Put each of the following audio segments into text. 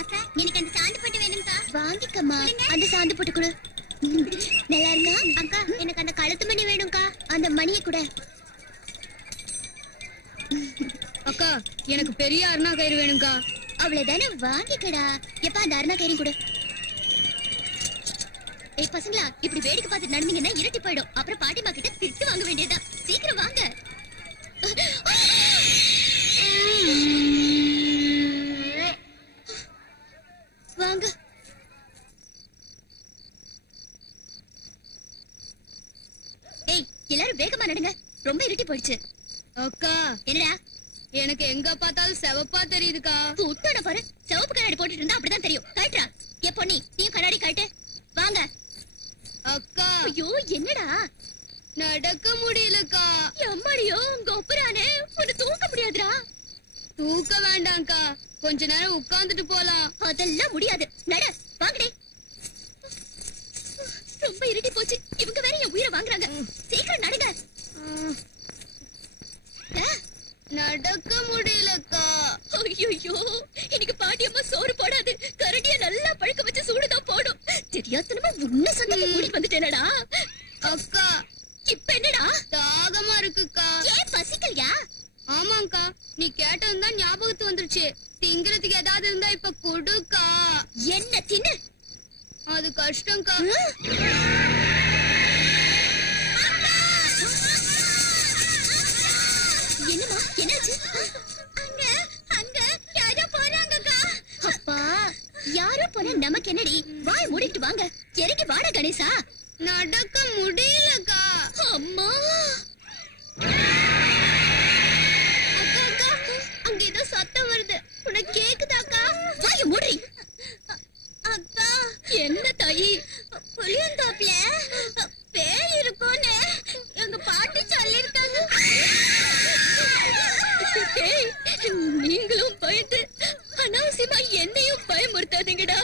அக்கா எனக்கு அந்த சாந்து போட்டு வேணும்க்கா. வாங்கிக்கம்மா. அந்த சாந்து போட்டு கொடு. நல்லா இருக்கா? அக்கா எனக்கு அந்த கழுத்து மணி வேணும்க்கா. அந்த மணியை கூட. அக்கா எனக்கு பெரிய அருணா கயிறு வேணும்க்கா. அவ்வளவுதானே, வாங்கிக்கடா. எப்ப அந்த அருணா கயிறு கொடு. ஏய் பசங்களா, இப்படி வேடிக்கை பார்த்து நடந்தீங்கன்னா இருட்டி போயிடும். அப்புறம் பாட்டிமா கிட்ட திட்டு வாங்க வேண்டியதா. சீக்கிரம் வாங்க. வாங்க. ஏய் எல்லாரும் வேகமா நடங்க, ரொம்ப இருட்டி போயிடுச்சு. அக்கா என்னடா? எனக்கு எங்க பார்த்தாலும் செவப்பா தெரியுதுக்கா. புத்தான பாரு, சிவப்பு கண்ணாடி போட்டுட்டு இருந்தா அப்படிதான் தெரியும். கழட்டா. ஏ பொண்ணி, நீயும் கண்ணாடி கழட்டு. வாங்க. அக்கா ஐயோ என்னடா? நடக்க முடியலக்கா. எம்மாடியோ, உங்க ஒப்புறானே, உன்னை தூக்க முடியாதுடா. தூக்க வேண்டாம்க்கா, கொஞ்ச நேரம் உட்கார்ந்துட்டு போலாம். அதெல்லாம் முடியாது. நட, வாங்கடே. ரொம்ப இருட்டி போச்சு. இவங்க வேற என் உயிரை வாங்குறாங்க. சீக்கிரம் நடுங்க. நடக்க முடியலக்கா. ஐயோ, இன்னைக்கு பாட்டியம்மா சோறு போடாது. கரடிய நல்லா பழுக்க வச்சு சூடுதான் போடும். தெரியாதனமா உன்ன சொந்தத்தை கூட்டிட்டு வந்துட்டேனடா. அக்கா இப்ப என்னடா? தாகமா இருக்குக்கா. ஏன் பசிக்கலையா? ஆமாங்கா, நீ கேட்டதும் தான் ஞாபகத்து வந்துருச்சு. திங்கிறதுக்கு ஏதாவது இருந்தா இப்ப கொடுக்கா. என்ன தின்னு? அது கஷ்டம்க்கா. என்னமா என்னாச்சு? அங்க அங்க யாரோ போறாங்கக்கா. அப்பா, யாரோ போனா நமக்கு என்னடி? வாய் மூடிட்டு வாங்க. இறங்கி வாடா கணேசா. நடக்க முடியலக்கா. அம்மா, அக்கா அக்கா, அங்க ஏதோ சத்தம் வருது. உனக்கு கேக்குதாக்கா? வாய மூடி. அக்கா என்ன தாயி? புளியந்தோப்புல பேய் இருக்கும்னு எங்க பாட்டி சொல்லிருக்காங்க. நீங்களும் பயந்து அனாவசியமா என்னையும் பயமுறுத்தாதீங்கடா.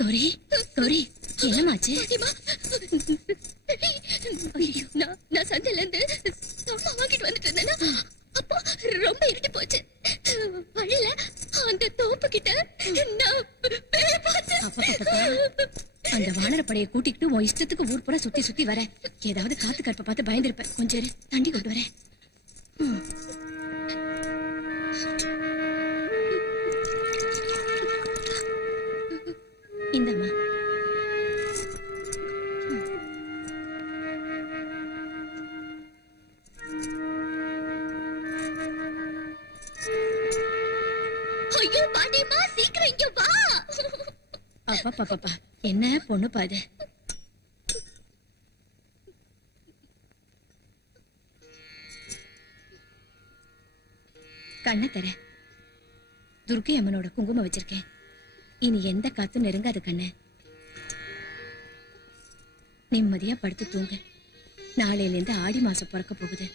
கௌரி, கௌரி, என்னமாச்சு? நான் சந்தையில இருந்து அம்மா வாங்கிட்டு வந்துட்டு இருந்தேன்னா அப்போ ரொம்ப இருட்டி போச்சு. வழியில அந்த தோப்பு கிட்ட நான் பேய் பார்த்தேன். அந்த வானரப்படையை கூட்டிக்கிட்டு உன் இஷ்டத்துக்கு ஊர் பூரா சுத்தி சுத்தி வர. ஏதாவது காத்து கற்ப பார்த்து பயந்துருப்பேன். கொஞ்சம் இரு, தண்ணி கொண்டு வரேன். இந்தம்மா. ஐயோ பாட்டிமா, சீக்கிரம் இங்க வா. அப்பா பாப்பா, என்ன பொண்ணு பாது. கண்ணை தர. துர்க்கை அம்மனோட குங்குமம் வச்சிருக்கேன். இனி எந்த காத்தும் நெருங்காது கண்ணு. நிம்மதியா படுத்து தூங்கு. நாளையில இருந்து ஆடி மாசம் பிறக்க போகுது.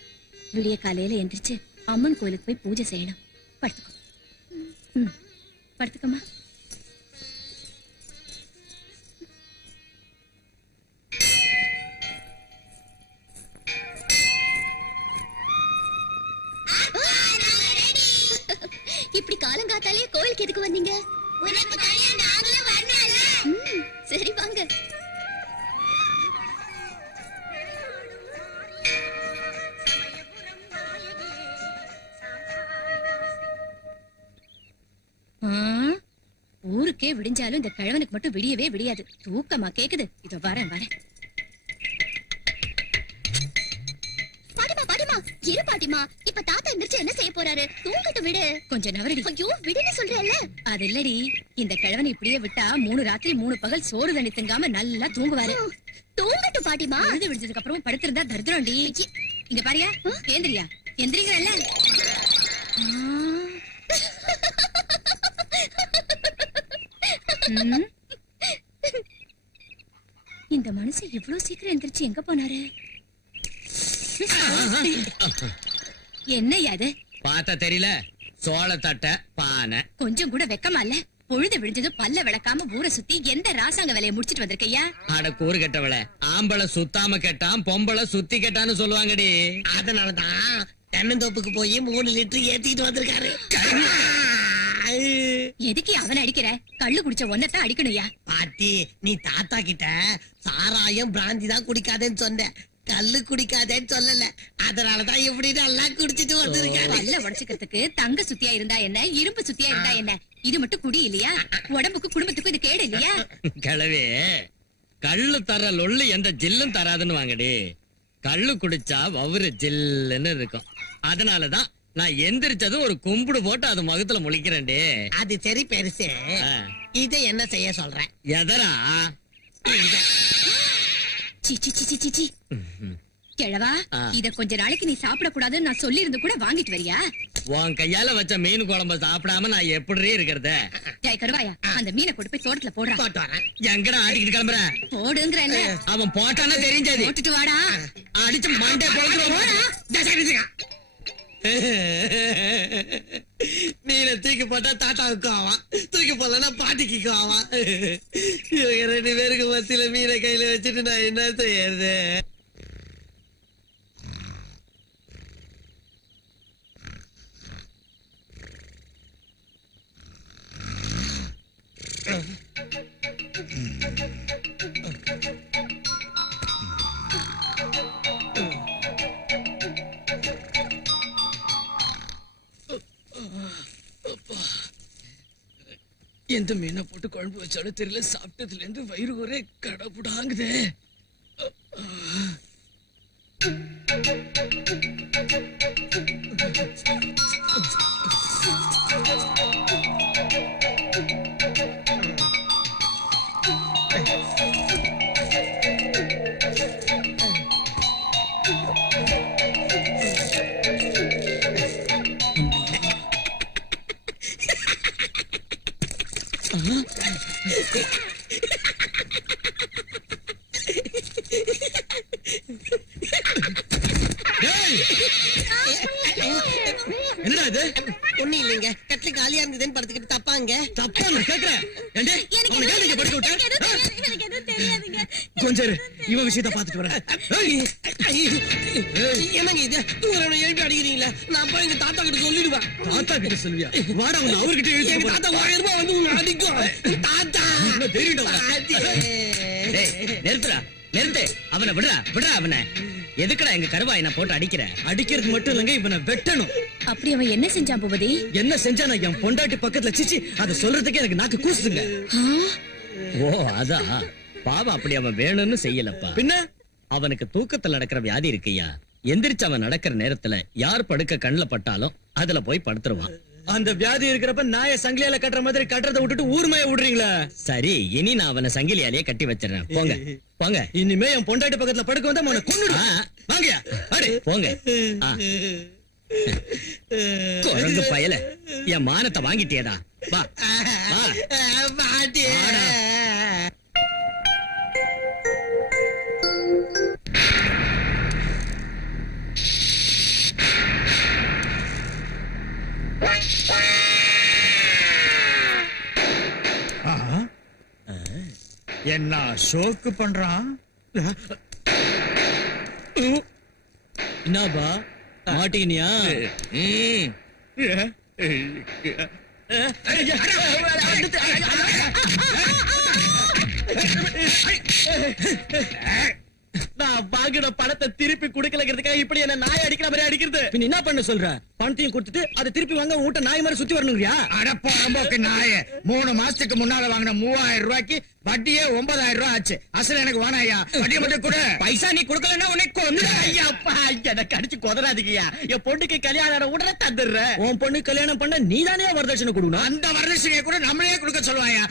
விடிய காலையில எந்திரிச்சு அம்மன் கோயிலுக்கு போய் பூஜை செய்யணும். படுத்துக்கோ. படுத்துக்கம்மா. இப்படி காலங்காத்தாலே கோயிலுக்கு எதுக்கு வந்தீங்க? சரி வாங்க. ஊருக்கே விடிஞ்சாலும் இந்த கிழவனுக்கு மட்டும் விடியவே விடியாது. தூக்கமா கேக்குது. இதோ வரேன். பாட்டிமா பாட்டிமா இரு பாட்டிமா, இப்ப தாத்தா எந்திரிச்சு என்ன செய்ய போறாரு? தூங்கட்டு விடு. கொஞ்சம் நவரடி. ஐயோ விடுன்னு சொல்றேன்ல. அது இல்லடி, இந்த கிழவன் இப்படியே விட்டா 3 ராத்திரி 3 பகல் சோறு தண்ணி திங்காம நல்லா தூங்குவாரு. தூங்கட்டு பாட்டிமா. பொழுது விடிஞ்சதுக்கு அப்புறம் படுத்திருந்தா தரித்திரம்டி. இங்க பாரியா, ஏந்திரியா, எந்திரிங்கல்ல. இந்த மனுஷன் இவ்வளவு சீக்கிரம் எந்திரிச்சு எங்க போனாரு? என்னையா அது? பார்த்தா தெரியல, சோள தட்டை பானை. கொஞ்சம் கூட வெக்கமா இல்ல? பொழுது விடிஞ்சது பல்ல விளக்காம ஊரை சுத்தி எந்த ராசாங்க வேலையை முடிச்சிட்டு வந்திருக்கையா? அட கூறு கெட்டவள, ஆம்பளை சுத்தாம கெட்டான், பொம்பளை சுத்தி கெட்டான்னு சொல்லுவாங்கடி. அதனாலதான் தென்னந்தோப்புக்கு போய் 3 லிட்டர் ஏத்திட்டு வந்திருக்காரு. எதுக்கு அவனை அடிக்கிற? கள்ளு குடிச்ச ஒன்னதான் அடிக்கணும்யா. பாட்டி, நீ தாத்தா கிட்ட சாராயம் பிராந்தி தான் குடிக்காதேன்னு சொன்ன, கல்லு குடிக்காதேன்னு சொல்லல. அதனாலதான் இப்படி நல்லா குடிச்சிட்டு வந்திருக்காரு. பல்ல உடைச்சுக்கிறதுக்கு தங்க சுத்தியா இருந்தா என்ன, இரும்பு சுத்தியா இருந்தா என்ன? இது மட்டும் குடி இல்லையா? உடம்புக்கு குடும்பத்துக்கும் இது கேடு இல்லையா? கிழவே, கள்ளு தர லொள்ளு எந்த ஜில்லும் தராதுன்னு வாங்கடி. கள்ளு குடிச்சா வவுறு ஜில்லுன்னு இருக்கும். அதனாலதான் நான் எந்திரிச்சதும் ஒரு கும்பிடு போட்டு அது முகத்துல முழிக்கிறேன்டி. அது சரி பெருசு, இதை என்ன செய்ய சொல்றேன்? எதரா கிழவா, இத கொஞ்ச நாளைக்கு நீ சாப்பிட கூடாதுன்னு நான் சொல்லி இருந்து கூட வாங்கிட்டு வரியா? உன் கையால வச்ச மீன் குழம்ப சாப்பிடாம நான் எப்படி இருக்கிறத? ஜெய் கருவாயா, அந்த மீனை கொண்டு போய் தோட்டத்துல போடுறா. போட்டு வரேன். எங்கடா ஆடிக்கிட்டு கிளம்புற? போடுங்கிற. அவன் போட்டானா தெரிஞ்சது. போட்டுட்டு வாடா. அடிச்சு மண்டே பொழுதுருவோம். மீனை தூக்கி போட்டா தாத்தாவுக்கு ஆவான், தூக்கி போடலன்னா பாட்டிக்கு ஆவான். இவங்க 2 பேருக்கு மத்தியில மீனை கையில வச்சுட்டு நான் என்ன செய்யறது? எந்த மீனை போட்டு குழம்பு வச்சாலும் தெரியல, சாப்பிட்டதுல இருந்து வயிறு ஒரே கடப்புடாங்குதே. என்னடா இது? ஒண்ணு இல்லைங்க, கட்டில காலியா இருந்ததுன்னு படுத்துக்கிட்டு தப்பாங்க. தப்பா நான் கேக்குறேன். கொஞ்சம் இவன் விஷயத்த பாத்துட்டு வரேன். என்னங்க இது? தூரம் எழுப்பி அடிக்கிறீங்களா? நான் போய் எங்க தாத்தா கிட்ட சொல்லிடுவேன். தாத்தா கிட்ட சொல்லுவியா? வாடா, அவன் அவர்கிட்ட எங்க எழுதி தாத்தா 1000 ரூபாய் வந்து உன்னை அடிக்கும். தாத்தா நிறுத்துறா, நிறுத்து. அவனை விடுறா, விடுறா அவனை. எதுக்குடா எங்க கருவாய் நான் போட்டு அடிக்கிற? அடிக்கிறது மட்டும் இல்லங்க, இவனை வெட்டணும். அப்படி அவன் என்ன செஞ்சான் பூபதி? என்ன செஞ்சானா? என் பொண்டாட்டி பக்கத்துல சிச்சி அதை சொல்றதுக்கு எனக்கு நாக்கு கூசுதுங்க. ஓ அதான் பாவம், அப்படி அவன் வேணும்னு செய்யலப்பா. பின்ன அவனுக்கு தூக்கத்துல நடக்கிற வியாதி இருக்குயா. எந்திரிச்சு அவன் நடக்கிற நேரத்துல யார் படுக்க கண்ணுல பட்டாலும் அதுல போய் படுத்துருவான். அந்த வியாதி இருக்கிறப்ப நாய சங்கிலியால கட்டுற மாதிரி கட்டுறதை விட்டுட்டு ஊர்மைய விடுறீங்களா? சரி, இனி நான் அவனை சங்கிலியாலேயே கட்டி வச்சிடறேன். போங்க போங்க. இனிமே என் பொண்டாட்டி பக்கத்துல படுக்க வந்தா அவனை கொன்னுடுவேன். வாங்கயா, அடே போங்க. குழந்தை பயல, என் மானத்தை வாங்கிட்டியடா. வா வா பாட்டி. என்ன ஷோக்கு பண்றான்? என்னப்பா மாட்டீனியா? நான் நான் வாங்கின பணத்தை திருப்பி குடுக்கலங்கிறதுக்காக இப்படி என்ன நாய் அடிக்கிற மாதிரி அடிக்கிறது. பின்ன என்ன பண்ண சொல்ற? பணத்தையும் கொடுத்துட்டு அதை திருப்பி வாங்க ஊட்ட நாய் மாதிரி சுத்தி வரணுங்கிறியா? அடப்போக்கு நாய 3 மாசத்துக்கு முன்னால வாங்கின 3000 ரூபாய்க்கு வட்டியே 9000 ரூபாய் ஆச்சு. அசல் எனக்கு வேணாயா, வட்டியை மட்டும் கொடு. பைசா நீ குடுக்கலன்னா உனக்கு ஐயாப்பா எனக்கு அடிச்சு கொதறாதீங்கயா. என் பொண்ணுக்கு கல்யாணம் உடனே தந்துடுறேன். உன் பொண்ணு கல்யாணம் பண்ண நீதானே வரதட்சணை கொடுக்கணும். அந்த வரதட்சணையை கூட நம்மளே கொடுக்க சொல்லுவாயா?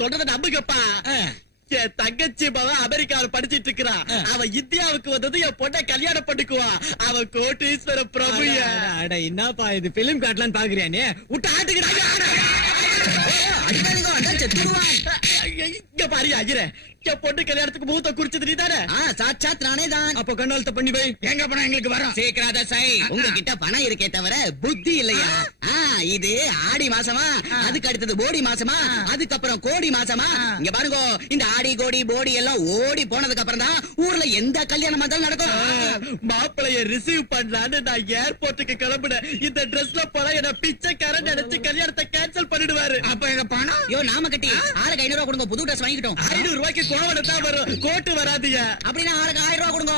சொல்றத நம்புங்கப்பா. என் தங்கச்சி மகன் அமெரிக்காவில் படிச்சிட்டு இருக்கிறா. அவன் இந்தியாவுக்கு வந்தது என் பொண்ணை கல்யாணம் பண்ணிக்குவா. அவன் கோட்டீஸ்வர பிரபுயா. என்னப்பா இது பிலிம் காட்டலான்னு பாக்குறியா நீ? விட்டு ஆட்டுக்கிறாங்க. இங்க பாரு அஜிர, என் பொண்ணு கல்யாணத்துக்கு மூத்த குறிச்சது நீ தானே? சாட்சாத் நானே தான். அப்ப கண்ணாலத்தை பண்ணி வை. எங்க பணம் எங்களுக்கு வரும்? சீக்கிராத சை. உங்ககிட்ட பணம் இருக்கே தவிர புத்தி இல்லையா? இது ஆடி மாசமா, அதுக்கு அடுத்தது போடி மாசமா, அதுக்கப்புறம் கோடி மாசமா. இங்க பாருங்க, இந்த ஆடி கோடி போடி எல்லாம் ஓடி போனதுக்கு அப்புறம் தான் ஊர்ல எந்த கல்யாணம் வந்தாலும் நடக்கும். மாப்பிளைய ரிசீவ் பண்ணலான்னு நான் ஏர்போர்ட்டுக்கு கிளம்பினேன். இந்த ட்ரெஸ்ல போல என்ன பிச்சைக்காரன் நினைச்சு கல்யாணத்தை கேன்சல் பண்ணிடுவாரு. அப்ப எங்க பணம்? யோ நாம கட்டி ஆளுக்கு 500 ரூபாய் கொடுங்க, புது ட்ரெஸ் வாங்கிட்டோம். 500 ரூபாய்க்கு கோவண தான் வரும், கோட்டு வராதீங்க. அப்படின்னா ஆளுக்கு 1000 ரூபாய் கொடுங்க.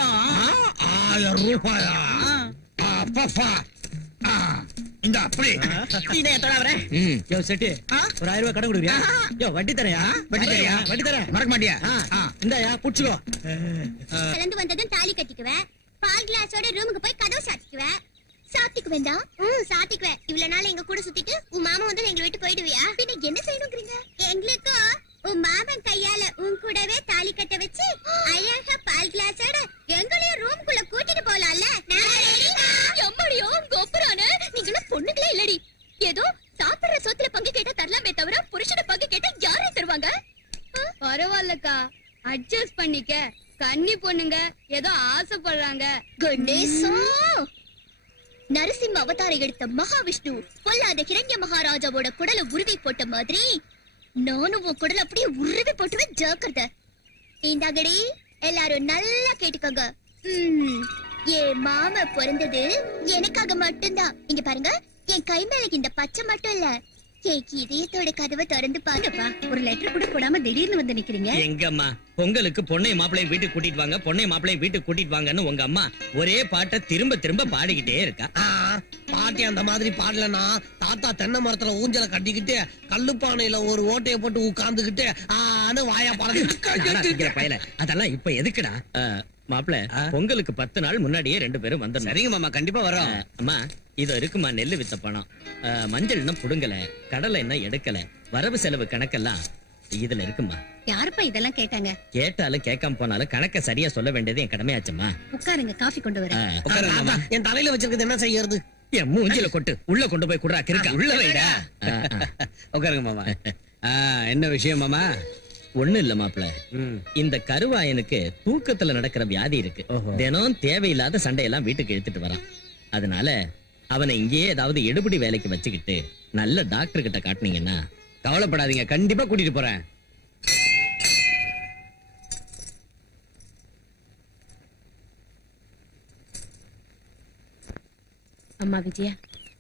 1000 ரூபாயா? இந்த அப்படி இதை எத்தனை வரேன்? யோ செட்டி, ஒரு 1000 ரூபாய் கடன் கொடுக்குறியா? யோ வட்டி தரையா? வட்டி தரேன். மறக்க மாட்டியா? இந்தாயா புடிச்சுக்கோ. கலந்து வந்ததும் தாலி கட்டிக்குவேன். பால் கிளாஸோட ரூமுக்கு போய் கதவு சாத்திக்குவேன். சாத்திக்குவேண்டா? சாத்திக்குவேன். இவ்வளவு நாள் எங்க கூட சுத்திட்டு உன் மாமா வந்து எங்களை விட்டு போயிடுவியா? பின்ன என்ன செய்யணுங்கிறீங்க? எங்களுக்கு உன் மாமன் கையால உன் கூடவே தாலி கட்ட வச்சு அழகா பால் கிளாஸோட எங்களையும் ரூம்குள்ள கூட்டிட்டு போலாம்ல? எம்மடியோ கொப்புறானே, நீங்கள பொண்ணுங்களே இல்லடி. ஏதோ சாப்பிடுற சொத்துல பங்கு கேட்டா தரலாமே தவிர புருஷன பங்கு கேட்டா யாரே தருவாங்க? பரவாயில்லக்கா, அட்ஜஸ்ட் பண்ணிக்க. கன்னி பொண்ணுங்க ஏதோ ஆசைப்படுறாங்க. கணேசா, நரசிம்ம அவதாரம் எடுத்த மகாவிஷ்ணு பொல்லாத கிரண்ய மகாராஜாவோட குடலை உருவி போட்ட மாதிரி நானும் உன் குடலை அப்படியே உருவி போட்டுவேன். ஜாக்கிரதை. இந்தாங்கடி, எல்லாரும் நல்லா கேட்டுக்கோங்க. என் மாமா பிறந்தது எனக்காக மட்டும்தான். இங்க பாருங்க, என் கை மேல இந்த பச்சை மட்டும் இல்ல, என் இதயத்தோட கதவை திறந்து பாருப்பா. ஒரு லெட்டர் கூட போடாம திடீர்னு வந்து நிக்கிறீங்க. எங்கம்மா பொங்கலுக்கு பொண்ணை மாப்பிள்ளைய வீட்டுக்கு கூட்டிட்டு வாங்க, பொண்ணை மாப்பிள்ளைய வீட்டுக்கு கூட்டிட்டு வாங்கன்னு உங்க அம்மா ஒரே பாட்டை திரும்ப திரும்ப பாடிக்கிட்டே இருக்கா. பாட்டி அந்த மாதிரி பாடலனா தாத்தா தென்னை மரத்துல ஊஞ்சல கட்டிக்கிட்டு கல்லுப்பானையில ஒரு ஓட்டைய போட்டு உட்கார்ந்துகிட்டு வாயா பாடுற பயல. அதெல்லாம் இப்ப எதுக்குடா? மாப்பிள்ள, பொங்கலுக்கு 10 நாள் முன்னாடியே 2 பேரும் வந்து. சரிங்க மாமா, கண்டிப்பா வரோம். அம்மா இது இருக்குமா, நெல்லு வித்த பணம், மஞ்சள் இன்னும் புடுங்கல, கடலை என்ன எடுக்கல, வரவு செலவு கணக்கெல்லாம் இதுல இருக்குமா. யாருப்பா இதெல்லாம் கேட்டாங்க? கேட்டாலும் கேட்காம போனாலும் கணக்க சரியா சொல்ல வேண்டியது என் கடமையாச்சுமா. உட்காருங்க, காஃபி கொண்டு வரேன். என் தலையில வச்சிருக்கிறது என்ன செய்யறது? என் மூஞ்சில கொட்டு, உள்ள கொண்டு போய் குடுறா கிறுக்கா. உள்ள வைடா. உட்காருங்க மாமா. என்ன விஷயம் மாமா? ஒண்ணு இல்ல மாப்பிள்ள, இந்த கருவாயனுக்கு தூக்கத்துல நடக்கிற வியாதி இருக்கு. தினம் தேவையில்லாத சண்டையெல்லாம் வீட்டுக்கு எடுத்துட்டு வரான். அதனால அவனை இங்கேயே ஏதாவது எடுபடி வேலைக்கு வச்சுக்கிட்டு நல்ல டாக்டர் கிட்ட காட்டினீங்கன்னா. கவலைப்படாதீங்க, கண்டிப்பா கூட்டிட்டு போறேன். அம்மா விஜயா,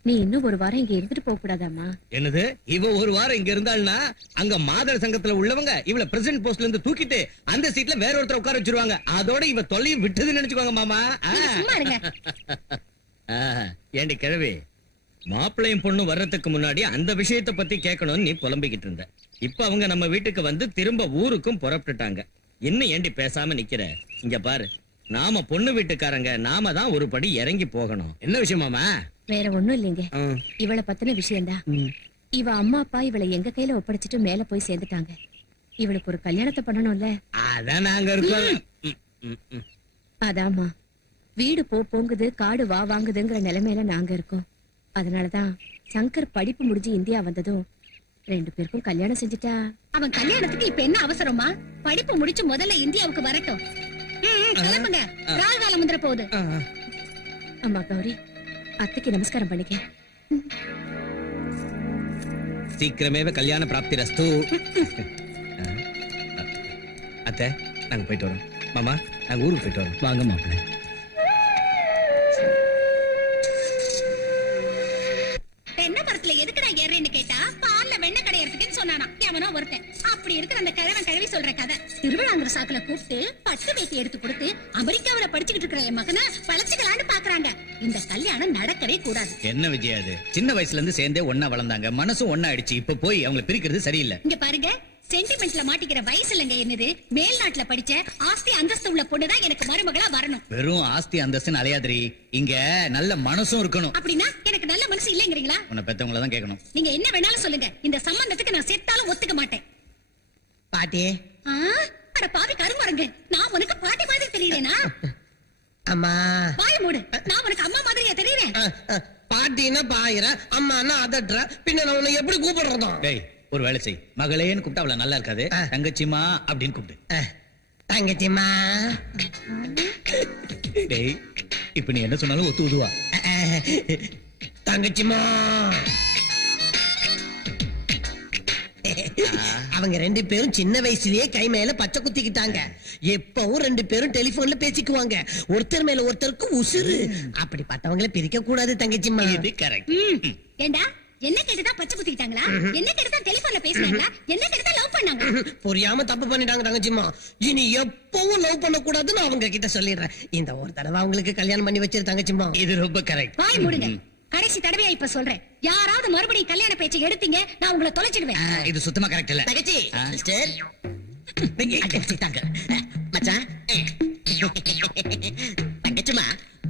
நீ இன்னும் ஒரு வாரம் இங்க இருந்துட்டு போக கூடாதாமா? என்னது, இவ ஒரு வாரம் இங்க இருந்தாள்னா அங்க மாதர் சங்கத்துல உள்ளவங்க இவள பிரசிடன்ட் போஸ்ட்ல இருந்து தூக்கிட்டு அந்த சீட்ல வேற ஒருத்தர் உட்கார வச்சிருவாங்க. அதோட இவ தொல்லையும் விட்டதுன்னு நினைச்சுக்கோங்க மாமா. சும்மா இருங்க. ஏண்டி கிழவி, மாப்பிள்ளையும் பொண்ணு வர்றதுக்கு முன்னாடி அந்த விஷயத்தை பத்தி கேட்கணும்னு நீ புலம்பிக்கிட்டு இருந்த. இப்ப அவங்க நம்ம வீட்டுக்கு வந்து திரும்ப ஊருக்கும் புறப்பட்டுட்டாங்க. இன்னும் ஏண்டி பேசாம நிக்கிற? இங்க பாரு, நாம பொண்ணு வீட்டுக்காரங்க, நாம தான் ஒரு படி இறங்கி போகணும். என்ன விஷயம் மாமா? வேற ஒண்ணும் இல்லைங்க, இவளை பத்தின விஷயம்தான். இவ அம்மா அப்பா இவளை எங்க கையில ஒப்படைச்சிட்டு மேல போய் சேர்ந்துட்டாங்க. இவளுக்கு ஒரு கல்யாணத்தை பண்ணணும்ல. அதான் நாங்க இருக்கோம். அதாமா, வீடு போங்குது, காடு வாங்குதுங்கிற நிலைமையில நாங்க இருக்கோம். அதனாலதான் சங்கர் படிப்பு முடிஞ்சு இந்தியா வந்ததும் 2 பேருக்கும் கல்யாணம் செஞ்சுட்டா. அவன் கல்யாணத்துக்கு இப்ப என்ன அவசரமா? படிப்பு முடிச்சு முதல்ல இந்தியாவுக்கு வரட்டும். கிளம்புங்க, ரால் காலம் முந்திர போகுது. அம்மா கௌரி, அத்தைக்கு நமஸ்காரம் பண்ணிக்க. சீக்கிரமே கல்யாண பிராப்தி ரஸ்து. அத்தை, நாங்க போயிட்டு வரோம். மாமா, நாங்க ஊருக்கு போயிட்டு வரோம். வாங்க மாப்பிள்ள. தென்னை மரத்துல எதுக்குடா ஏறேன்னு கேட்டா பால்ல வெண்ணெய் கடையறதுக்குன்னு சொன்னானா எவனோ ஒருத்தன். அப்படி இருக்கிற அந்த கிழவி சொல்ற கதை. திருவிழாங்கிற சாக்குல கூப்பிட்டு பட்டு வேட்டி எடுத்து கொடுத்து அமெரிக்காவில படிச்சுக்கிட்டு இருக்கிற என் மகனை பழச்சுக்கலான்னு பாக்குறாங்க. இந்த கல்யாணம் நடக்கவே கூடாது. என்ன விஜய் அது? சின்ன வயசுல இருந்து சேர்ந்தே ஒன்னா வளர்ந்தாங்க, மனசும் ஒன்னா ஆயிடுச்சு. இப்ப போய் அவங்களை பிரிக்கிறது சரியில்லை. இங்க பாருங்க, சென்டிமெண்ட்ல மாட்டிக்கிற வயசு இல்லங்க என்னது. மேல்நாட்டுல படிச்ச ஆஸ்தி அந்தஸ்து உள்ள பொண்ணுதான் எனக்கு மருமகளா வரணும். வெறும் ஆஸ்தி அந்தஸ்து அலையாதிரி, இங்க நல்ல மனசும் இருக்கணும். அப்படின்னா எனக்கு நல்ல மனசு இல்லங்கிறீங்களா? உன்னை பெத்தவங்கள தான் கேட்கணும். நீங்க என்ன வேணாலும் சொல்லுங்க, இந்த சம்பந்தத்துக்கு நான் செத்தாலும் ஒத்துக்க மாட்டேன். பாட்டி அட பாவி கருமாருங்க, நான் உனக்கு பாட்டி மாதிரி தெரியுறேனா? அம்மா வாய மூடு, நான் உனக்கு அம்மா மாதிரியா தெரியுறேன்? பாட்டின்னா பாயிர, அம்மானா அதட்டுற, பின்ன நான் உன்னை எப்படி கூப்பிடுறதோ? டேய், ஒரு வேலை செய். மகளேன்னு கூப்பிட்டா அவள நல்லா இருக்காது. தங்கச்சிமா அப்படின்னு கூப்பிடு. தங்கச்சிமா. டேய், இப்ப நீ என்ன சொன்னாலும் ஒத்து உதுவா. தங்கச்சிமா. அவங்க ரெண்டு பேரும் சின்ன வயசுலயே கை மேல பச்சை குத்திக்கிட்டாங்க. எப்பவும் ரெண்டு பேரும் டெலிபோன்ல பேசிக்குவாங்க. ஒருத்தர் மேல ஒருத்தருக்கு உசுறு. அப்படிப்பட்டவங்களை பிரிக்க கூடாது தங்கச்சிமா. இது கரெக்ட். ஏண்டா, என்ன கேட்டுதான் பச்சை குத்திக்கிட்டாங்களா? என்ன கேட்டுதான் டெலிபோன்ல பேசினாங்களா? என்ன கேட்டுதான் லவ் பண்ணாங்க? புரியாம தப்பு பண்ணிட்டாங்க தங்கச்சிமா. இனி எப்பவும் லவ் பண்ண கூடாதுன்னு அவங்க கிட்ட சொல்லிடுறேன். இந்த ஒரு தடவை அவங்களுக்கு கல்யாணம் பண்ணி வச்சிரு தங்கச்சிமா. இது ரொம்ப கரெக்ட். வாய் மூடுங்க. கடைசி தடவையா இப்ப சொல்றேன், யாராவது மறுபடியும் கல்யாண பேச்சை எடுத்தீங்க, நான் உங்களை தொலைச்சிடுவேன். இது சுத்தமா கரெக்ட் இல்ல தங்கச்சி. சிஸ்டர் தாங்க மச்சான். தங்கச்சிமா,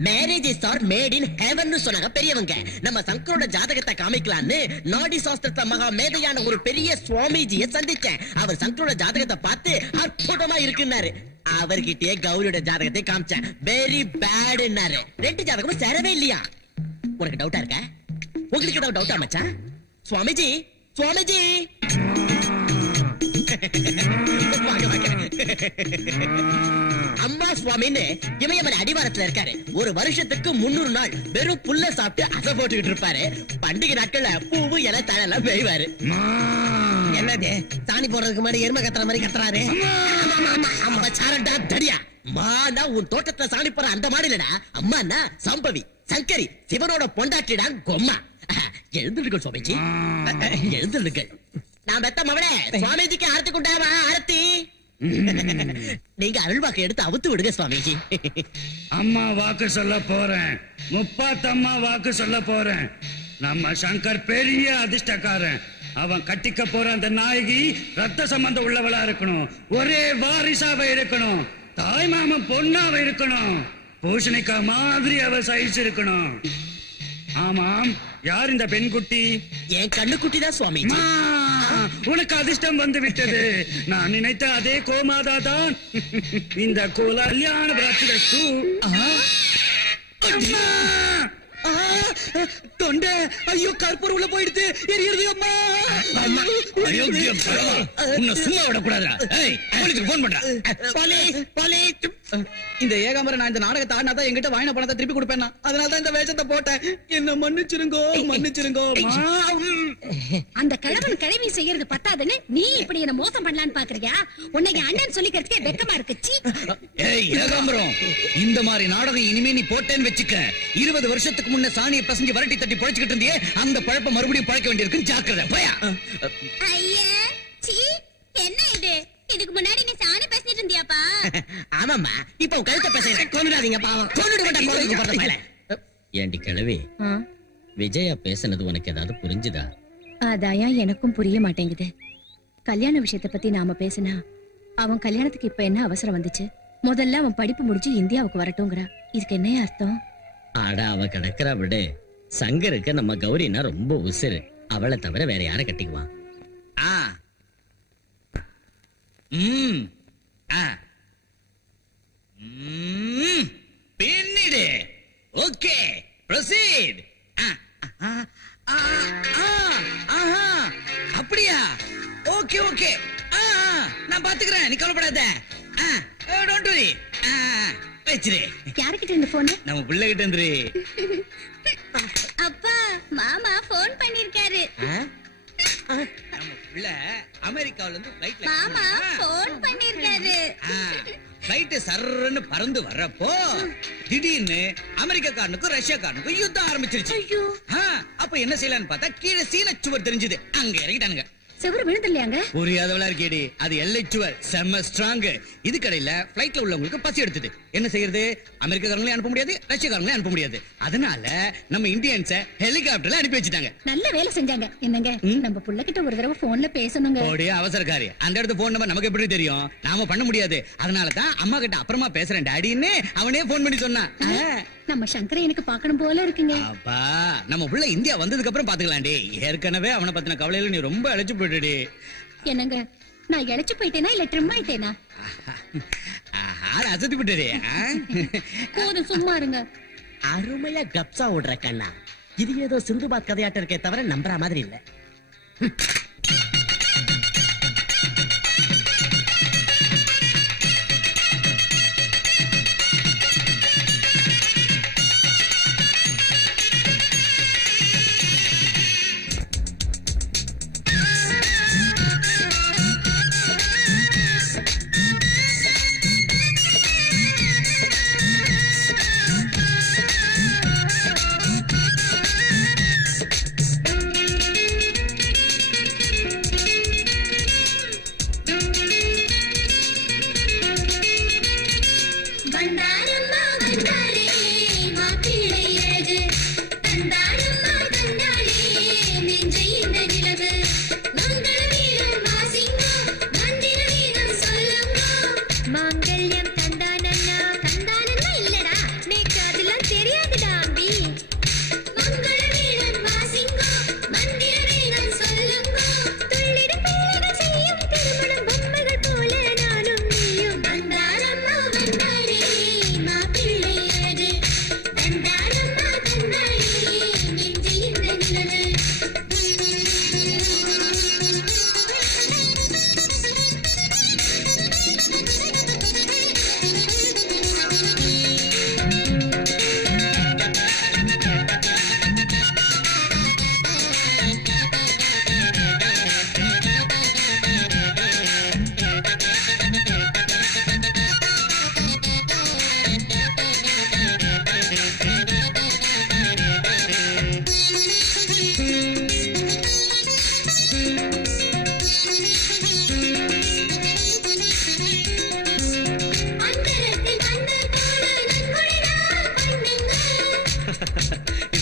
marriage is are made in heaven சொன்னாங்க பெரியவங்க. நம்ம சங்கரோட ஜாதகத்தை காமிக்கலான்னு நாடி சாஸ்திரத்துல மகா மேதையான ஒரு பெரிய சுவாமிஜிய சந்திச்சேன். அவர் சங்கரோட ஜாதகத்தை பார்த்து அற்புதமா இருக்குன்னாரு. அவர்கிட்டயே கௌரியோட ஜாதகத்தை காமிச்சேன். வெரி பேட்னாரு. ரெண்டு ஜாதகமும் சேரவே இல்லையா? உனக்கு டவுட்டா இருக்க? உங்களுக்கு ஏதாவது டவுட்டா மச்சான்? சுவாமிஜி, சுவாமிஜி. அம்மா சுவாமின்னு இமயமலை அடிவாரத்துல இருக்காரு. ஒரு வருஷத்துக்கு 300 நாள் வெறும் புல்ல சாப்பிட்டு அசை போட்டுக்கிட்டு இருப்பாரு. பண்டிகை நாட்கள்ல பூவு இலை தழெல்லாம் பெய்வாரு. என்னது சாணி போடுறதுக்கு முன்னாடி எருமை கத்துற மாதிரி கத்துறாரு? சாரண்டா தடியா. மானா உன் தோட்டத்துல சாணி போற அந்த மாதிரி இல்லடா. அம்மானா சம்பவி சங்கரி சிவனோட பொண்டாட்டிடா கொம்மா. எழுந்துடுங்கள் சுவாமிஜி, எழுந்துடுங்கள். நான் பெத்த மவனே, சுவாமிஜிக்கு ஆரத்தி கொண்டாவா? ஆரத்தி. நீங்க அருள்வாக்கு எடுத்து அவுத்து விடுங்க சுவாமிஜி. அம்மா வாக்கு சொல்ல போறேன், முப்பாத்தம்மா வாக்கு சொல்ல போறேன். நம்ம சங்கர் பெரிய அதிர்ஷ்டக்காரன். அவன் கட்டிக்க போற அந்த நாயகி ரத்த சம்பந்தம் உள்ளவளா இருக்கணும். ஒரே வாரிசாவ இருக்கணும். தாய் மாமன் பொண்ணாவ இருக்கணும். பூசணிக்கா மாதிரி அவ சைஸ் இருக்கணும். ஆமாம், யார் இந்த பெண்குட்டி? என் கண்ணுக்குட்டி தான் சுவாமி. உனக்கு அதிர்ஷ்டம் வந்து விட்டது. நான் நினைத்த அதே கோமாதா தான் இந்த கல்யாண பிராட்சி. தொண்டை ஐயோ, கற்பூரம் உள்ள போயிடுது, எரியுது அம்மா. சும்மா விடக்கூடாதா? போன் பண்றா. இந்த ஏகாம்பர நான் இந்த நாடகத்தை ஆடினாதான் என்கிட்ட வாங்கின பணத்தை திருப்பி கொடுப்பேன். அதனாலதான் இந்த வேஷத்தை போட்டேன். என்ன மன்னிச்சிருங்கோ, மன்னிச்சிருங்கோ. அந்த கிழவன் கிழவி செய்யறது பத்தாதுன்னு நீ இப்படி என்ன மோசம் பண்ணலான்னு பாக்குறியா? உன்னை அண்ணன் சொல்லிக்கிறதுக்கே வெக்கமா இருக்குச்சு. ஏகாம்பரம், இந்த மாதிரி நாடகம் இனிமே நீ போட்டேன்னு வச்சுக்க. 20 வருஷத்துக்கு முன்ன சாணியை பசஞ்சு வரட்டி தட்டி பழச்சுக்கிட்டு இருந்தியே, அந்த பழப்ப மறுபடியும் பழக்க வேண்டியிருக்கு. ஜாக்கிரதை. போயா. ஐயா, சீ, என்ன இது? இதுக்கு முன்னாடி நீ சாணி பேசிட்டு இருந்தியாப்பா? ஆமாம்மா, இப்ப கழுத்தை பேசுறேன். கொண்டுடாதீங்க பாவம். கொண்டுடுங்க. ஏண்டி கிழவி, விஜயா பேசுனது உனக்கு ஏதாவது புரிஞ்சுதா? அதாயா எனக்கும் புரிய மாட்டேங்குது. கல்யாண விஷயத்தை பத்தி நாம பேசினா அவன் கல்யாணத்துக்கு இப்ப என்ன அவசரம் வந்துச்சு? முதல்ல அவன் படிப்பு முடிஞ்சு இந்தியாவுக்கு வரட்டும்ங்கறா. இதுக்கு என்ன அர்த்தம்? ஆடா, அவ கிடக்குறா விடு. சங்கருக்கு நம்ம கௌரினா ரொம்ப உசுரு. அவளை தவிர வேற யார கட்டிக்குவான்? பின்னிடு. Okay, proceed. அப்படியா? ஓகே ஓகே, நான் பாத்துக்கிறேன், நீ கவலைப்படாத. Don't worry. வெச்சிரு. யார்கிட்ட இந்த போன்? நம்ம பிள்ளைகிட்ட இருந்து. அப்பா, மாமா போன் பண்ணிருக்காரு. நம்ம பிள்ளை அமெரிக்காவுல இருந்து ஃளைட்ல மாமா போன் பண்ணிருக்காரு. ஃளைட் சர்றன்னு பறந்து வர்றப்போ திடீர்னு அமெரிக்காக்காரனுக்கும் ரஷ்யாக்காரனுக்கும் யுத்தம் ஆரம்பிச்சிருச்சு. அப்ப என்ன செய்யலாம்னு பார்த்தா கீழே சீன சுவர் தெரிஞ்சது. அங்க இறங்கிட்டானுங்க. செவரு விழுந்துலையாங்க? புரியாதவளா இருக்கேடி. அது எல்லை சுவர் செம்ம ஸ்ட்ராங். இது கடையில பிளைட்ல உள்ளவங்களுக்கு பசி எடுத்துது. என்ன செய்யறது? அமெரிக்காரங்களே அனுப்ப முடியாது, ரஷ்யக்காரங்களே அனுப்ப முடியாது. அதனால நம்ம இந்தியன்ஸ ஹெலிகாப்டர்ல அனுப்பி வச்சுட்டாங்க. நல்ல வேலை செஞ்சாங்க. என்னங்க நம்ம புள்ள கிட்ட ஒரு தடவை போன்ல பேசணுங்க. ஓடியா அவசரக்காரி. அந்த இடத்து போன் நம்பர் நமக்கு எப்படி தெரியும்? நாம பண்ண முடியாது. அதனால தான் அம்மா கிட்ட அப்புறமா பேசுறேன் டாடின்னு அவனே போன் பண்ணி சொன்னான். நம்ம சங்கரை எனக்கு பார்க்கணும் போல இருக்குங்க. அப்பா நம்ம புள்ள இந்தியா வந்ததுக்கு அப்புறம் பாத்துக்கலாம்டி. ஏற்கனவே அவனை பத்தின கவலையில நீ ரொம்ப அழைச்சு போயிடுடி. என்னங்க நான் இழைச்சு போயிட்டேனா இல்ல ட்ரிம் ஆயிட்டேனா? அசத்தி விட்டுடி. போதும் சும்மா இருங்க. அருமையா கப்சா ஓடுற கண்ணா. இது ஏதோ சிந்துபாத் கதையாட்டம் இருக்கே தவிர நம்புற மாதிரி இல்ல.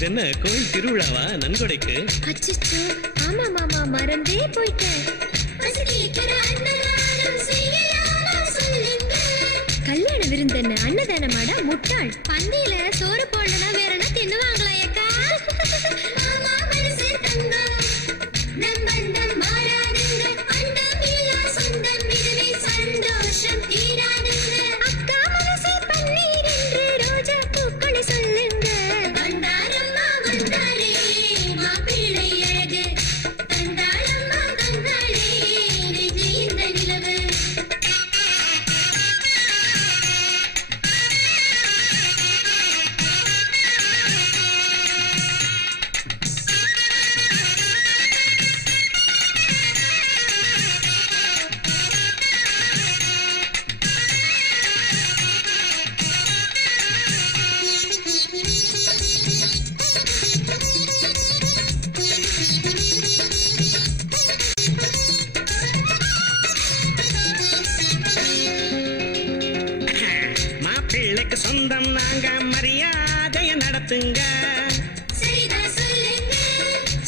என்ன கோயில் திருவிழாவா நன்கொடைக்கு? அச்சச்சோ, ஆமா மாமா மறந்தே போயிட்டேன். கல்யாண விருந்தன்னு அன்னதானமாடா முட்டாள். பந்தியில சோறு போடனா வேற என்ன தின்னுவாங்களா அக்கா? சொந்தம் நாங்க மரியாதைய நடத்துங்க.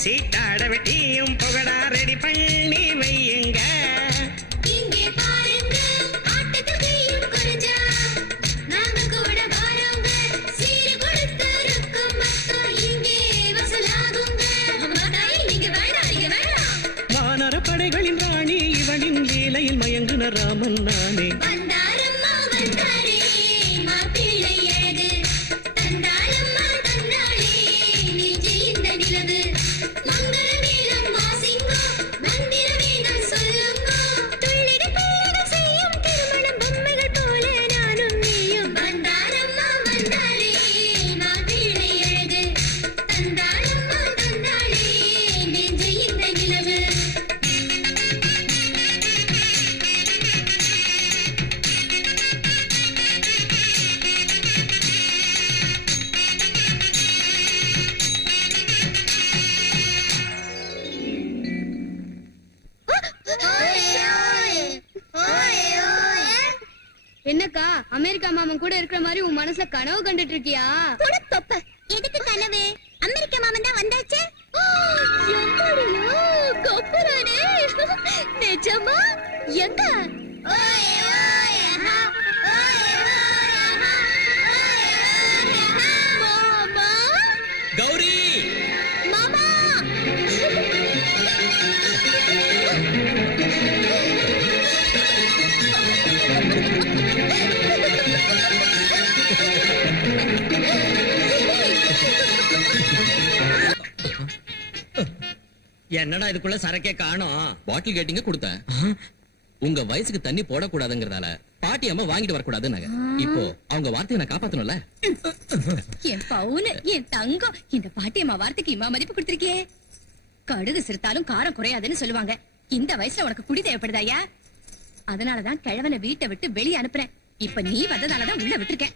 சீட்டாட வெட்டியும் புகழா ரெடி பண்ணி வையுங்க. வானர படைகளின் ராணி இவனின் லீலையில் மயங்குன ராமன் நானே. என்னக்கா அமெரிக்கா மாமன் கூட இருக்கிற மாதிரி உன் மனசுல கனவு கண்டுட்டு இருக்கியா? தொப்ப எதுக்கு கனவு? அமெரிக்க மாமன் தான் வந்தாச்சே. நிஜமா? எங்க? மாமா கௌரி மாமா என்னடா இதுக்குள்ள சரக்கே காணோம். பாட்டில் கேட்டிங்க கொடுத்தேன். உங்க வயசுக்கு தண்ணி போடக்கூடாதுங்கிறதால பாட்டி அம்மா வாங்கிட்டு வரக்கூடாதுன்னாங்க. இப்போ அவங்க வார்த்தையை நான் காப்பாத்தணும்ல. என் பவுனு, என் தங்கம், இந்த பாட்டியம்மா வார்த்தைக்கு இம்மா மதிப்பு கொடுத்திருக்கே. கடுகு சிறுத்தாலும் காரம் குறையாதுன்னு சொல்லுவாங்க. இந்த வயசுல உனக்கு குடி தேவைப்படுதாயா? அதனாலதான் கிழவனை வீட்டை விட்டு வெளியே அனுப்புறேன். இப்ப நீ வந்ததாலதான் உள்ள விட்டுருக்கேன்.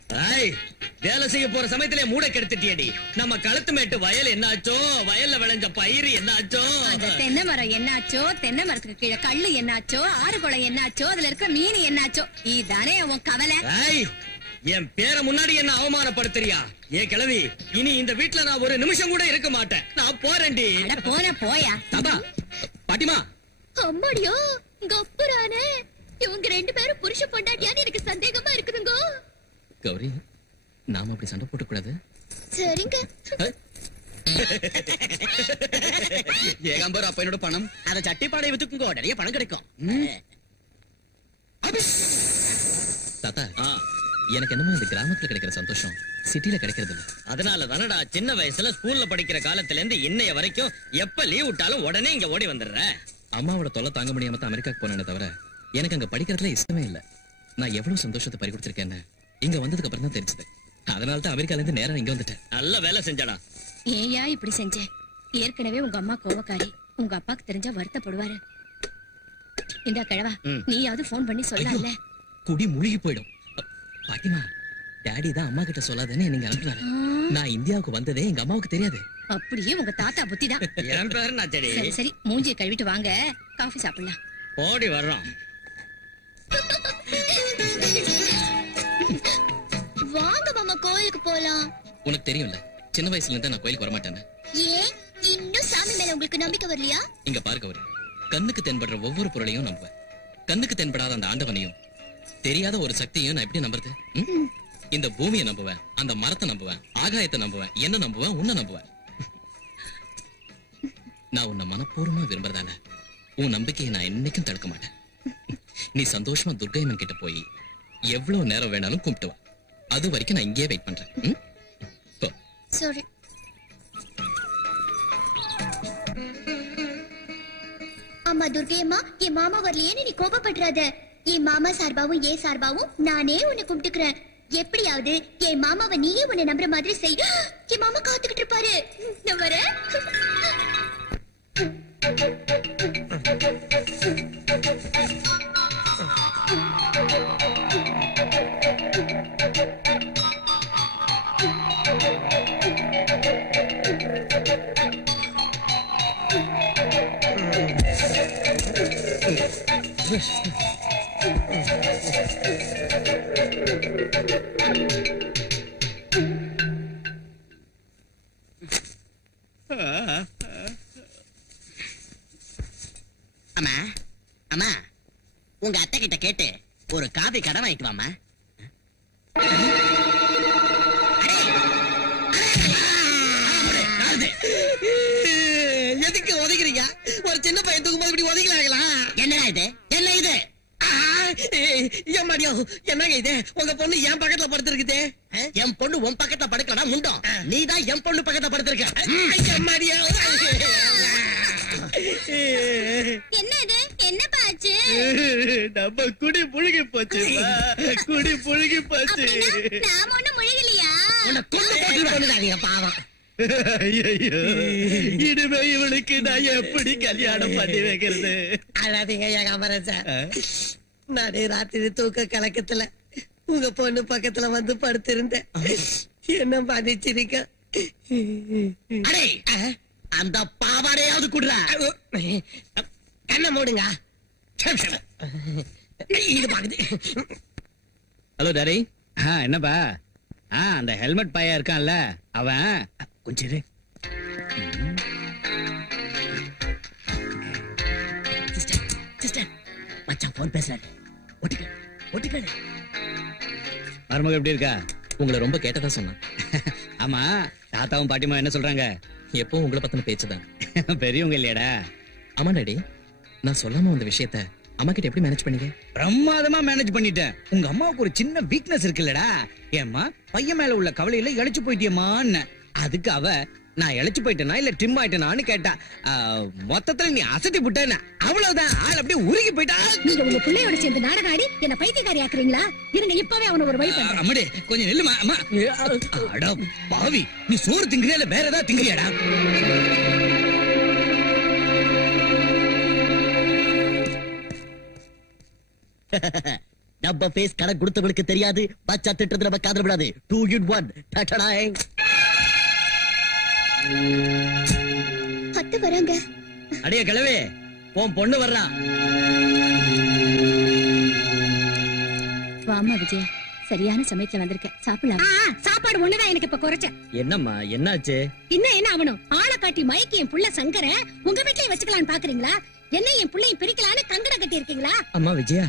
வேலை செய்ய போற சமயத்திலே மூட கெடுத்துட்டியடி. நம்ம களத்து மேட்டு வயல் என்னாச்சோ, வயல்ல விளைஞ்ச பயிர் என்னாச்சோ, அந்த தென்னை மரம் என்னாச்சோ, தென்னை மரத்துக்கு கீழே கல்லு என்னாச்சோ, ஆறு குளம் என்னாச்சோ, அதுல இருக்கிற மீன் என்னாச்சோ, இதானே உன் கவலை. என் பேரை முன்னாடி என்ன அவமானப்படுத்துறியா? ஏ கிழவி, இனி இந்த வீட்டுல நான் ஒரு நிமிஷம் கூட இருக்க மாட்டேன். நான் போறேன்டி. போன போயா. தாத்தா பாட்டிமா. அம்மாடியோ கப்புரானே, இவங்க ரெண்டு பேரும் புருஷ பொண்டாட்டியான்னு எனக்கு சந்தேகமா இருக்குதுங்க. கௌரி, நாம அப்படி சண்டை போட்டு கூடாது. சரிங்க. ஏகாம்பர், அப்ப என்னோட பணம் அதை சட்டிப்பாடை வித்துக்குங்க, நிறைய பணம் கிடைக்கும். தாத்தா, எனக்கு என்னமோ இந்த கிராமத்துல கிடைக்கிற சந்தோஷம் சிட்டில கிடைக்கிறது இல்ல. அதனால தானடா சின்ன வயசுல ஸ்கூல்ல படிக்கிற காலத்துல இருந்து இன்னைய வரைக்கும் எப்ப லீவ் விட்டாலும் உடனே இங்க ஓடி வந்துடுற. அம்மாவோட தொல்லை தாங்க முடியாம தான் அமெரிக்காக்கு போனேனே தவிர எனக்கு அங்க படிக்கிறதுல இஷ்டமே இல்ல. நான் எவ்வளவு சந்தோஷத்தை பறி கொடுத்திருக்கேன்னு இங்க வந்ததுக்கு அப்புறம் தான் தெரிஞ்சது. அதனாலதான் அமெரிக்கால இருந்து நேரம் இங்க வந்துட்டேன். நல்ல வேலை செஞ்சடா. ஏயா இப்படி செஞ்ச? ஏற்கனவே உங்க அம்மா கோவக்காரி. உங்க அப்பாக்கு தெரிஞ்சா வருத்தப்படுவாரு. இந்த கிழவா, நீயாவது போன் பண்ணி சொல்லல. குடி முழுகி போயிடும். பாட்டிமா, டாடி தான் அம்மா கிட்ட சொல்லாதேன்னு நீங்க அனுப்புறாரு. நான் இந்தியாவுக்கு வந்ததே எங்க அம்மாவுக்கு தெரியாது. அப்படியே உங்க தாத்தா புத்தி தான். என் பேரு நான் செடி. சரி சரி, மூஞ்சியை கழுவிட்டு வாங்க, காஃபி சாப்பிடலாம். ஓடி வர்றோம். வாங்க மாமா, கோயிலுக்கு போலாம். உனக்கு தெரியும்ல, சின்ன வயசுல இருந்து நான் கோயிலுக்கு வரமாட்டேன்னு. ஏன் இன்னும் சாமி மேல உங்களுக்கு நம்பிக்கை வரலையா? இங்க பாருங்க, ஒரு கண்ணுக்கு தென்படுற ஒவ்வொரு பொருளையும் நம்புவேன். கண்ணுக்கு தென்படாத அந்த ஆண்டவனையும் தெரியாத ஒரு சக்தியையும் நான் எப்படி நம்புறது? இந்த பூமியை நம்புவேன், அந்த மரத்தை நம்புவேன், ஆகாயத்தை நம்புவேன், என்ன நம்புவேன், உன்னை நம்புவேன். நான் உன்னை மனப்பூர்வமா விரும்புறதால உன் நம்பிக்கையை நான் என்னைக்கும் தடுக்க மாட்டேன். நீ சந்தோஷமா துர்கைமன் கிட்ட போய் எவ்வளவு நேரம் வேணாலும் கும்பிட்டுவா. அது வரைக்கும் நான் இங்கேயே வெயிட் பண்றேன். சரி. அம்மா துர்கையம்மா, என் மாமா வரலையேன்னு நீ கோபப்படுறாத. என் மாமா சார்பாவும் ஏ சார்பாவும் நானே உன்னை கும்பிட்டுக்கிறேன். எப்படியாவது என் மாமாவை நீயே உன்னை நம்புற மாதிரி செய். என் மாமா காத்துக்கிட்டு இருப்பாரு. நான் வரேன். அம்மா, அம்மா, உங்க அத்தை கிட்ட கேட்டு ஒரு காபி கடை வாங்கிட்டு வாமா. எதுக்கு ஒதுக்குறீங்க? ஒரு சின்ன பையன் தூக்கும்போது இப்படி ஒதுக்கலாங்களா? என்னடா இது? என்ன இது? என்னங்க இது? உங்க பொண்ணு என் பக்கத்துல படுத்திருக்குது. என் பொண்ணு உன் பக்கத்துல படுக்கலடா முண்டம். நீதான் என் பொண்ணு பக்கத்துல படுத்திருக்க. என்ன இது? என்ன பாச்சு? நம்ம குடி முழுகி போச்சு. குடி முழுகி போச்சு. நாம ஒண்ணும் முழுகலையா? உன்னை கொண்டு போட்டுருவாங்க பாவம். இனிமே இவனுக்கு நான் எப்படி கல்யாணம் பண்ணி வைக்கிறது? அழாதீங்க ஏகாம்பரன். நானே ராத்திரி தூக்க கலக்கத்துல உங்க பொண்ணு பக்கத்துல வந்து படுத்திருந்தேன். என்ன மன்னிச்சிருக்க. அந்த பாவாடையாவது குடுறா. கண்ணை மூடுங்க. இது பாக்குது. Hello daddy. என்னப்பா? அந்த ஹெல்மெட் பையன் இருக்கான்ல, அவன் கொஞ்சம் இரு. மச்சான் போன் பேசுறாரு. ஒட்டுக்கல. மருமக எப்படி இருக்கா? உங்களை ரொம்ப கேட்டதா சொன்னான். ஆமா, தாத்தாவும் பாட்டிமா என்ன சொல்றாங்க? எப்பவும் உங்களை பத்தின பேச்சுதான். பெரியவங்க இல்லையாடா? ஆமா டாடி, நான் சொல்லாம வந்த விஷயத்த அம்மா கிட்ட எப்படி மேனேஜ் பண்ணீங்க? பிரமாதமா மேனேஜ் பண்ணிட்டேன். உங்க அம்மாவுக்கு ஒரு சின்ன வீக்னஸ் இருக்குல்லடா. ஏம்மா, பையன் மேல உள்ள கவலையில இழைச்சு போயிட்டியம்மான்னு. அதுக்கு அவ நான் இழைச்சு போயிட்டேனா இல்ல ட்ரிம் ஆயிட்டேனான்னு கேட்டா. மொத்தத்துல நீ அசத்தி விட்டேன்னு அவ்வளவுதான். ஆள் அப்படியே உருகி போயிட்டா. நீங்க உங்க பிள்ளையோட சேர்ந்து நாடகம் ஆடி என்ன பைத்தியக்காரி ஆக்குறீங்களா? இருங்க, இப்பவே அவன ஒரு வழி பண்றேன். அம்மாடே கொஞ்சம் நில்லுமா. அம்மா, அட பாவி, நீ சோறு திங்கிறியா இல்ல வேற ஏதாவது திங்கிறியாடா? நம்ம ஃபேஸ் கணக்கு கொடுத்தவங்களுக்கு தெரியாது. பச்சா திட்டத்தை நம்ம காதல் விடாது. 2 in 1. டடடாய். அத்தை வராங்க. அடைய கிழவே, உன் பொண்ணு வர்றா. வாமா விஜயா, சரியான சமயத்துல வந்திருக்க. சாப்பிடலாம். சாப்பாடு ஒண்ணுதான் எனக்கு இப்ப குறைச்ச. என்னம்மா, என்னாச்சு? இன்னும் என்ன ஆகணும்? ஆளை காட்டி மயக்கி என் புள்ள சங்கர உங்க வீட்லயே வச்சுக்கலான்னு பாக்குறீங்களா? என்ன என் புள்ளையும் பிரிக்கலான்னு கங்கணம் கட்டி இருக்கீங்களா? அம்மா விஜயா,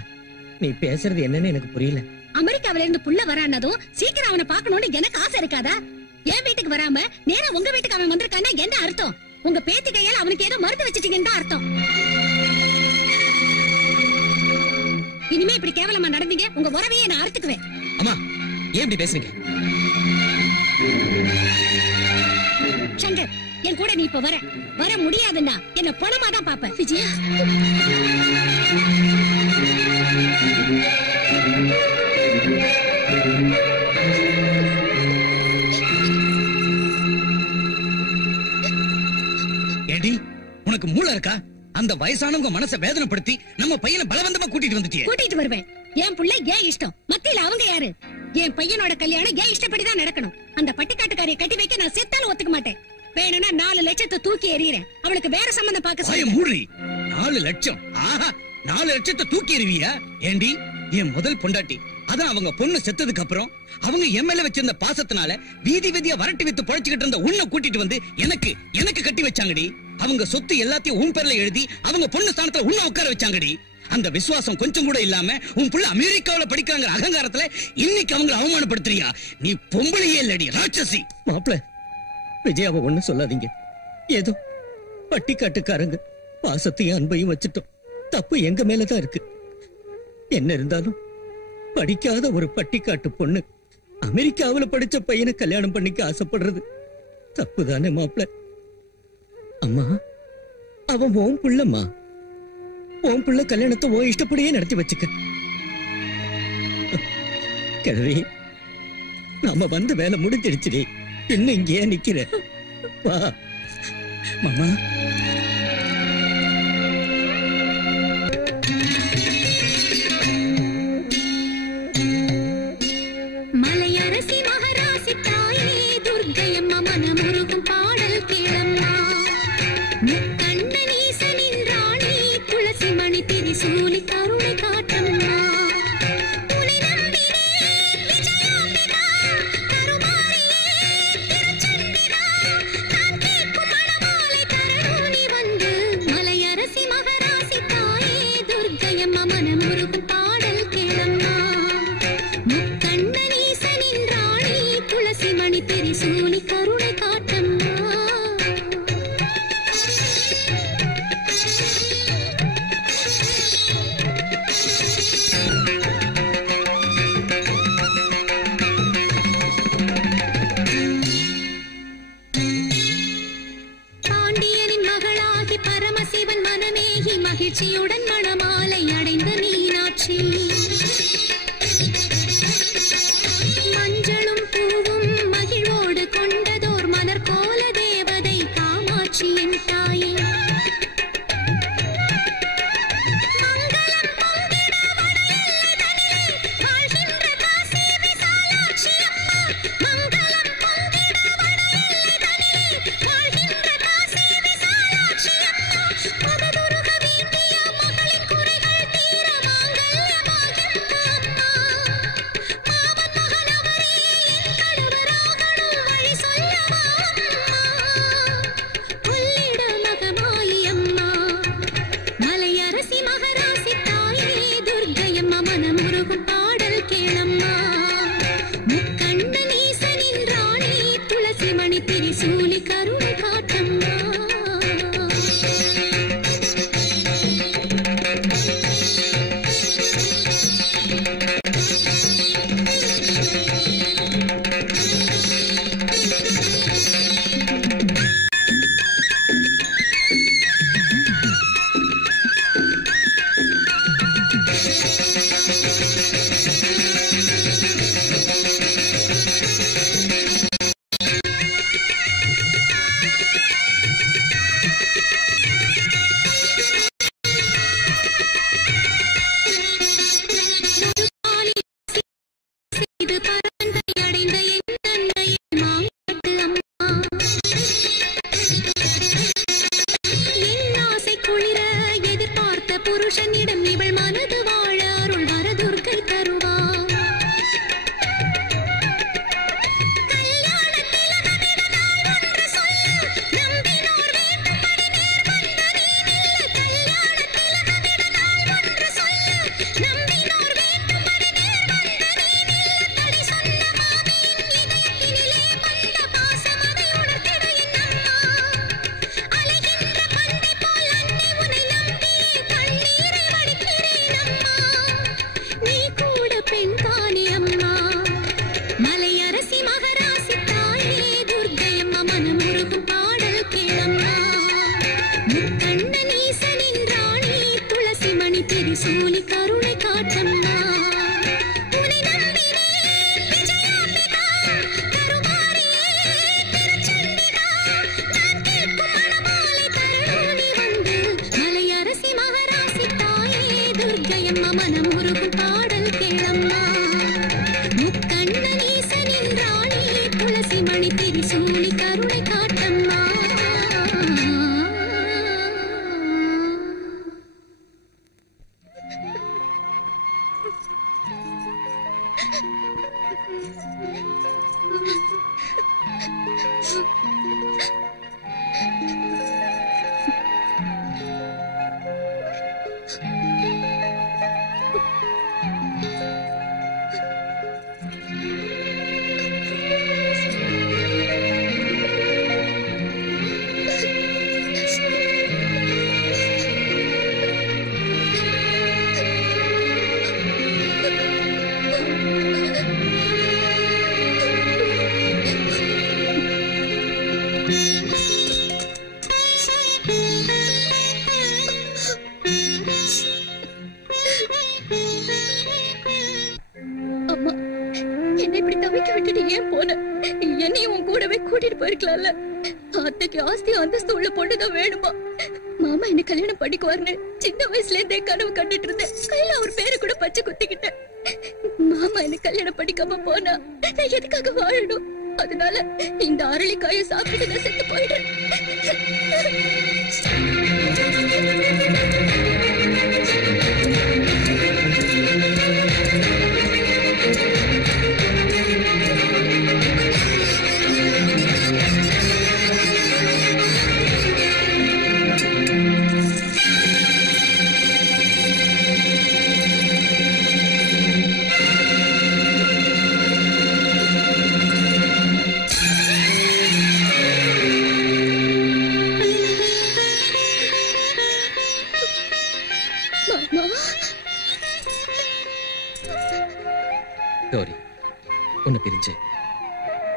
நீ பேசுறது என்னன்னு எனக்கு புரியல. அமெரிக்காவில இருந்து புள்ள வரானதும் சீக்கிரம் அவனை பாக்கணும்னு எனக்கு ஆசை இருக்காதா? என் வீட்டுக்கு வராம நேரா உங்க வீட்டுக்கு அவன் வந்திருக்கான்னா என்ன அர்த்தம்? உங்க பேத்தி கையால அவனுக்கு ஏதோ மருந்து வச்சிட்டீங்கன்னு தான் அர்த்தம். இனிமே இப்படி கேவலமா நடந்தீங்க, உங்க உறவையே நான் அறுத்துக்குவேன். அம்மா, ஏன் இப்படி பேசுறீங்க? சங்கர், என் கூட நீ இப்ப வர முடியாதுன்னா என்ன பணமா தான் பாப்ப. விஜயா, ஏடி, உனக்கு மூளை இருக்கா? அந்த வயசானவங்க மனசை வேதனைப்படுத்தி நம்ம பையனை பலவந்தமா கூட்டிட்டு வந்துட்டியே. கூட்டிட்டு வருவேன். என் புள்ள ஏன் இஷ்டம், மத்தியில அவங்க யாரு? என் பையனோட கல்யாணம் ஏன் இஷ்டப்படிதான் நடக்கணும். அந்த பட்டிக்காட்டுக்காரியை கட்டி வைக்க நான் செத்தாலும் ஒத்துக்க மாட்டேன். வேணும்னா 4 லட்சத்தை தூக்கி எறிகிறேன். அவளுக்கு வேற சம்பந்தம் பார்க்க சொல்லுங்க. மூடி. 4 லட்சம்? ஆஹா, 4 லட்சத்தை தூக்கி எறிவியா? ஏண்டி, என் முதல் பொண்டாட்டி, அதான் அவங்க பொண்ணு செத்ததுக்கு அப்புறம் அவங்க எம்எல்ஏ வச்சிருந்த பாசத்தினால வீதி வீதியா வரட்டி வித்து பழச்சுக்கிட்டு இருந்த உன்னை கூட்டிட்டு வந்து எனக்கு கட்டி வச்சாங்கடி. அவங்க சொத்து எல்லாத்தையும் உன் பேர்ல எழுதி அவங்க பொண்ணு ஸ்தானத்துல உன்னை உட்கார வச்சாங்கடி. அந்த விசுவாசம் கொஞ்சம் கூட இல்லாம உன் புள்ள அமெரிக்காவில படிக்கிறாங்க அகங்காரத்துல இன்னைக்கு அவங்களை அவமானப்படுத்துறியா? நீ பொம்பளையே இல்லடி, ராட்சசி. மாப்பிள, விஜயாவை ஒண்ணு சொல்லாதீங்க. ஏதோ பட்டிக்காட்டுக்காரங்க பாசத்தையும் அன்பையும் வச்சுட்டோம். தப்பு எங்க மேலதான் இருக்கு. என்ன இருந்தாலும் படிக்காத ஒரு பட்டிக்காட்டு பொண்ணு அமெரிக்காவில படிச்ச பையனை கல்யாணம் பண்ணிக்க ஆசைப்படுறது தப்புதானே மாப்பிள? அம்மா, அவன் உன் புள்ளம்மா. உன் புள்ள கல்யாணத்தை உன் இஷ்டப்படியே நடத்தி வச்சுக்க. கிழவி, நாம வந்த வேலை முடிஞ்சிடுச்சு. இன்னும் இங்கேயே நிக்கிற. வா மாமா. மலையரசி மகராசி தாயே துர்க்கையம்மா மனமுருகும் பாடல் கேளம்மா. முக்கண்ணனீசனின் ராணி துளசி மணி திரிசூலி கருணை காட்டம்மா. உனை நம்பினேன் விஜயாம்பிகா, கருமாரியே திருச்செந்திரா. நான் கேட்கும் மணமாலை தரணும் நீ வந்து. மலையரசி மகராசி தாயே துர்க்கையம்மா மனமுருகும் பாடல் கேளம்மா. முக்கண்ணனீசனின் ராணி துளசி மணி திரிசூலி கருணை காட்டம்மா. பாண்டியனின் மகளாகி பரமசிவன் மனமேகி மகிழ்ச்சியுடன் மணமாலை அடைந்த மீனாட்சி. மஞ்சளும் பூவும் மகிழ்வோடு கொண்டதோர் மலர் கோல தேவதை காமாட்சி என் தாயே. மங்களம் பொங்கிட வடஎல்லை வாழ்கின்ற காசி விசாலாட்சி அம்மா. மங்களம் பொங்கிட வடஎல்லை வாழ்கின்ற காசி விசாலாட்சி அம்மா. மனதுருக வேண்டிய மகளின் குறைகள் தீர மாங்கல்யமாகின்ற மனமுருகும் பாடல் கேளம்மா முக்கண்ண நீசனின் ராணி துளசி மணி திரிசூலி கருணை காட்டம்மா புருஷனிடம் இவள் மனது வாழ அருள் வரதுர்க்கை தருவார் திரிசூலி கருணை காட்டம்மா உனை நம்பினேன் விஜயாம்பிகா கருமாரியே திருச்சண்டிகா நான் கேட்கும் மணமாலை தருணி வந்து மலையரசி மகராசி தாயே துர்க்கையம்மா மனமுருகும் பாடல் கேளம்மா முக்கண்ண நீசனின் ராணி துளசி மணி திரிசூலி கருணை காட்டம்மா ஆஸ்தி அந்தஸ்து உள்ள பொண்ணுதான் வேணுமா? மாமா என்ன கல்யாணம் பண்ணிக்குவாருன்னு சின்ன வயசுல இருந்தே கனவு கண்டுட்டு இருந்தேன். கையில அவர் பேரு கூட பச்சை குத்திக்கிட்டேன். மாமா என்ன கல்யாணம் பண்ணிக்காம போனா நான் எதுக்காக வாழணும்? அதனால இந்த அரளிக்காய சாப்பிட்டு நான் செத்து போயிடுறேன். கௌரி, உன்னை பிரிஞ்சு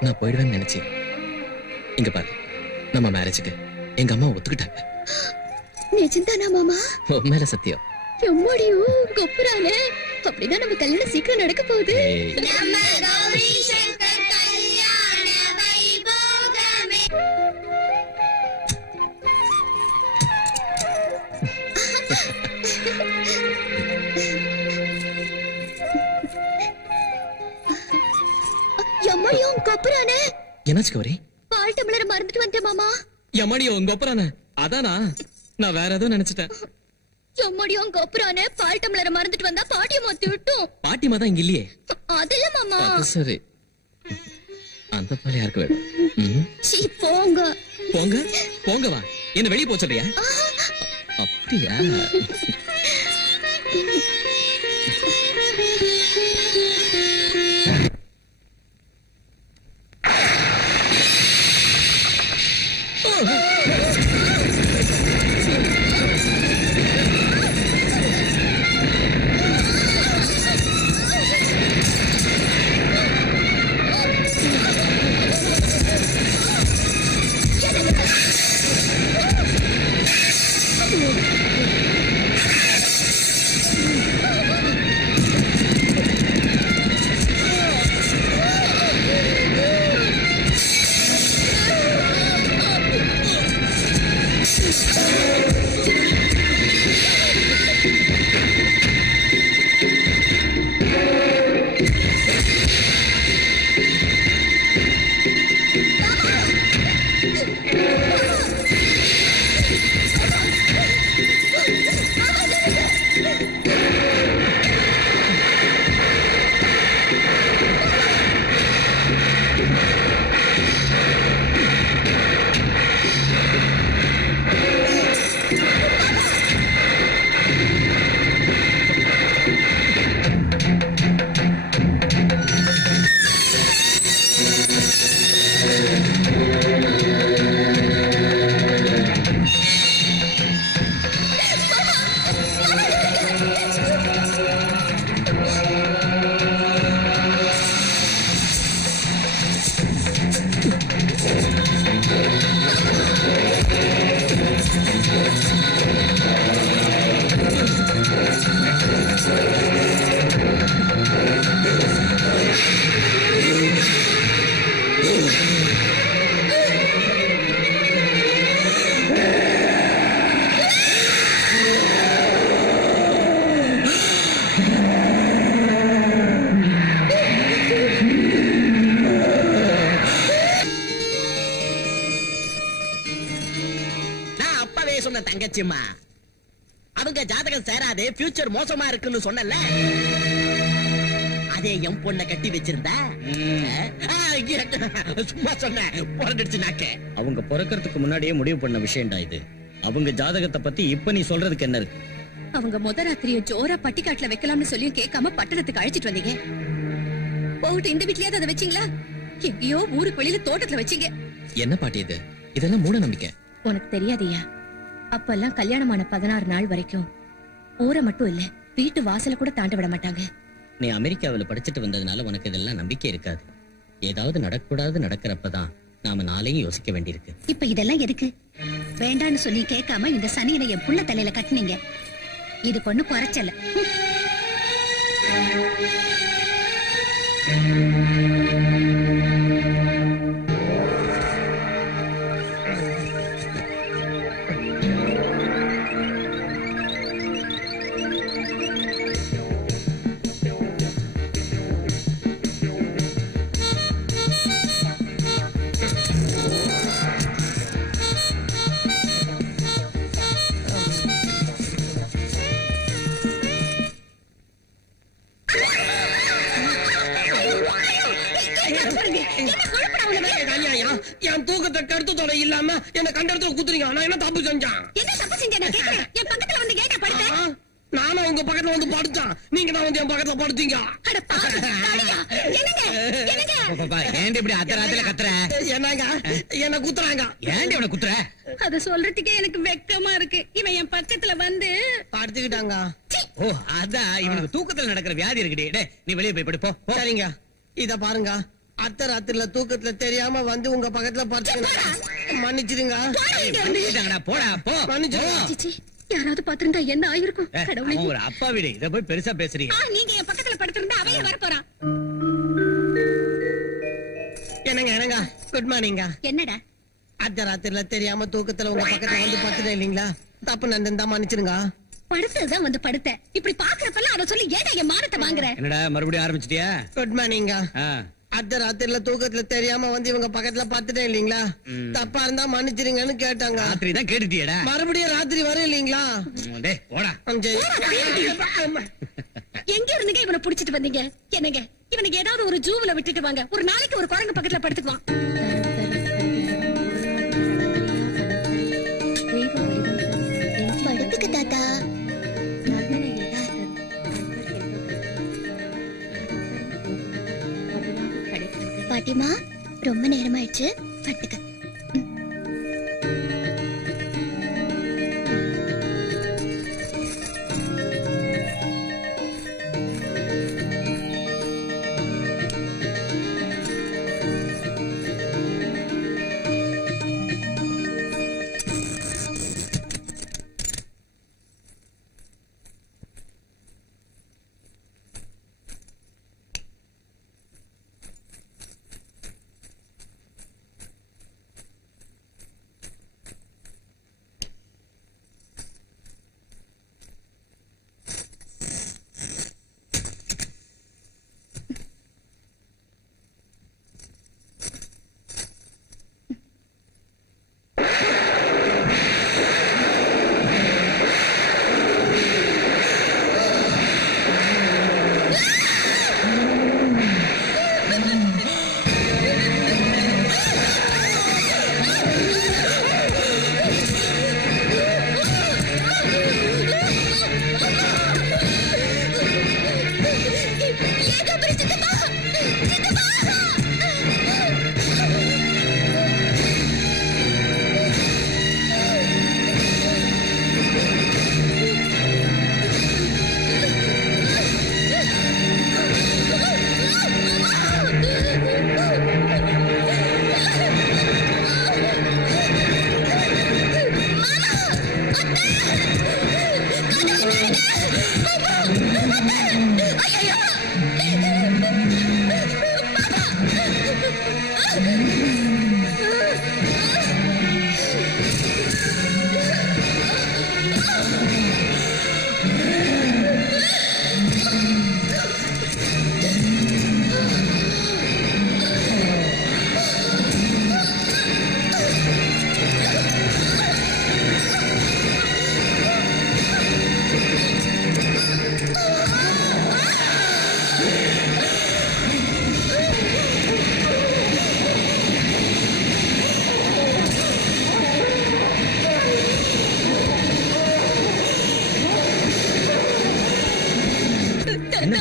நான் போயிடுவேன்னு நினைச்சேன். இங்க பாரு, நம்ம மேரேஜுக்கு எங்க அம்மா ஒத்துக்கிட்டாங்க. நிஜம்தானா மாமா? உன் மேல சத்தியம். எம்மாடியும் கொப்புறானே. அப்படிதான் நம்ம கல்யாணம் சீக்கிரம் நடக்க போகுது. நம்ம கௌரி சங்கர் கல்யாண வைபோகமே. எம்மாடியும் கொப்புறானே. என்னாச்சு கௌரி? பால் டம்ளர் மறந்துட்டு வந்துட்டேன் மாமா. எம்மாடியும் கொப்புறானே. அதானா? நான் வேற ஏதோ நினைச்சிட்டேன். எம்மாடியும் கொப்புறானே. பால் டம்ளர் மறந்துட்டு வந்தா பாட்டியம்மா திட்டும். பாட்டியம்மா தான் இங்க இல்லையே. அதில்ல மாமா. சரி, அந்த பால் யாருக்கு வேணும்? சீ போங்க. போங்க போங்க, வா. என்ன வெளியே போச்சுறியா? அப்படியா? தங்கச்சிம்மா. அவங்க ஜாதகம் சேராது, ஃபியூச்சர் மோசமா இருக்குன்னு சொன்னல. அதே என் பொண்ண கட்டி வச்சிருந்தா சும்மா சொன்ன பிறந்துடுச்சு நாக்க. அவங்க பிறக்கிறதுக்கு முன்னாடியே முடிவு பண்ண விஷயம்டா இது. அவங்க ஜாதகத்தை பத்தி இப்ப நீ சொல்றதுக்கு என்ன இருக்கு? அவங்க முத ராத்திரிய ஜோரா பட்டிக்காட்டுல வைக்கலாம்னு சொல்லியும் கேட்காம பட்டணத்துக்கு அழைச்சிட்டு வந்தீங்க. போட்டு இந்த வீட்லயாவது அதை வச்சீங்களா? எங்கேயோ ஊருக்கு வெளியில தோட்டத்துல வச்சீங்க. என்ன பாட்டி இது? இதெல்லாம் மூட நம்பிக்கை. உனக்கு தெரியாதியா, அப்பெல்லாம் கல்யாணமான 16 நாள் வரைக்கும் ஊரை மட்டும் இல்ல வீட்டு வாசல கூட தாண்ட விட மாட்டாங்க. நீ அமெரிக்காவில படிச்சுட்டு வந்ததுனால உனக்கு இதெல்லாம் நம்பிக்கை இருக்காது. ஏதாவது நடக்கூடாது நடக்கிறப்பதான் நாம நாளையும் யோசிக்க வேண்டியிருக்கு. இப்ப இதெல்லாம் எதுக்கு? வேண்டான்னு சொல்லி கேட்காம இந்த சனியனை என் புள்ள தலையில கட்டினீங்க. இது பொண்ணு குறைச்சல. என் தூக்கத்தை கருத்து தொலை இல்லாம என்ன கண்ட இடத்துல குத்துறீங்க. நான் என்ன தப்பு செஞ்சேன்? என்ன தப்பு செஞ்சேன்? என் பக்கத்துல வந்து கேட்ட படுத்த. நானும் உங்க பக்கத்துல வந்து படுத்தேன், நீங்க தான் வந்து என் பக்கத்துல படுத்தீங்க. ஏன்டி இப்படி அத்தராத்துல கத்துற? என்னங்க என்ன குத்துறாங்க? ஏன்டி அவனை குத்துற? அத சொல்றதுக்கே எனக்கு வெக்கமா இருக்கு. இவன் என் பக்கத்துல வந்து படுத்துக்கிட்டாங்க. ஓ அதான் இவனுக்கு தூக்கத்துல நடக்கிற வியாதி இருக்குடி. டேய் நீ வெளியே போய் படு போ. சரிங்க, இத பாருங்க. அத்தை ராத்திரில தூக்கத்துல தெரியாம வந்து உங்க பக்கத்துல படுத்துக்கிட்டாங்க. மன்னிச்சிடுங்க. போடா போ. மன்னிச்சிடுங்க. யாராவது பாத்திருந்தா என்ன ஆயிருக்கும்? கடவுளே, ஒரு அப்பா வீடு இத போய் பெருசா பேசுறீங்க. நீங்க என் பக்கத்துல படுத்திருந்தா அவைய வர போறான். என்னங்க என்னங்க குட் மார்னிங்க. என்னடா அத்தை ராத்திரில தெரியாம தூக்கத்துல உங்க பக்கத்துல வந்து படுத்துட்டேன் இல்லீங்களா? தப்பு நடந்தா மன்னிச்சிடுங்க. படுத்ததுதான் வந்து படுத்த. இப்படி பாக்குறப்பெல்லாம் அத சொல்லி ஏடா என் மானத்தை வாங்குற? என்னடா மறுபடியும் ஆரம்பிச்சிட்டியா? குட் மார்னிங்க. அத்தை ராத்திரில தூக்கத்துல தெரியாம வந்து இவங்க பக்கத்துல படுத்துட்டேன் இல்லீங்களா? தப்பா இருந்தா மன்னிச்சிருங்கன்னு கேட்டாங்க. ராத்திரி தான் கேட்டுட்டியடா? மறுபடியும் ராத்திரி வரும் இல்லீங்களா? டேய் போடா. எங்க இருந்துங்க இவனை புடிச்சிட்டு வந்தீங்க? என்னங்க இவனுக்கு ஏதாவது ஒரு ஜூவுல விட்டுட்டு வாங்க. ஒரு நாளைக்கு ஒரு குரங்கு பக்கத்துல படுத்துக்குவான். படுத்துக்கு தாத்தா. பாட்டிமா, ரொம்ப நேரமாயிடுச்சு, படுத்துக்க.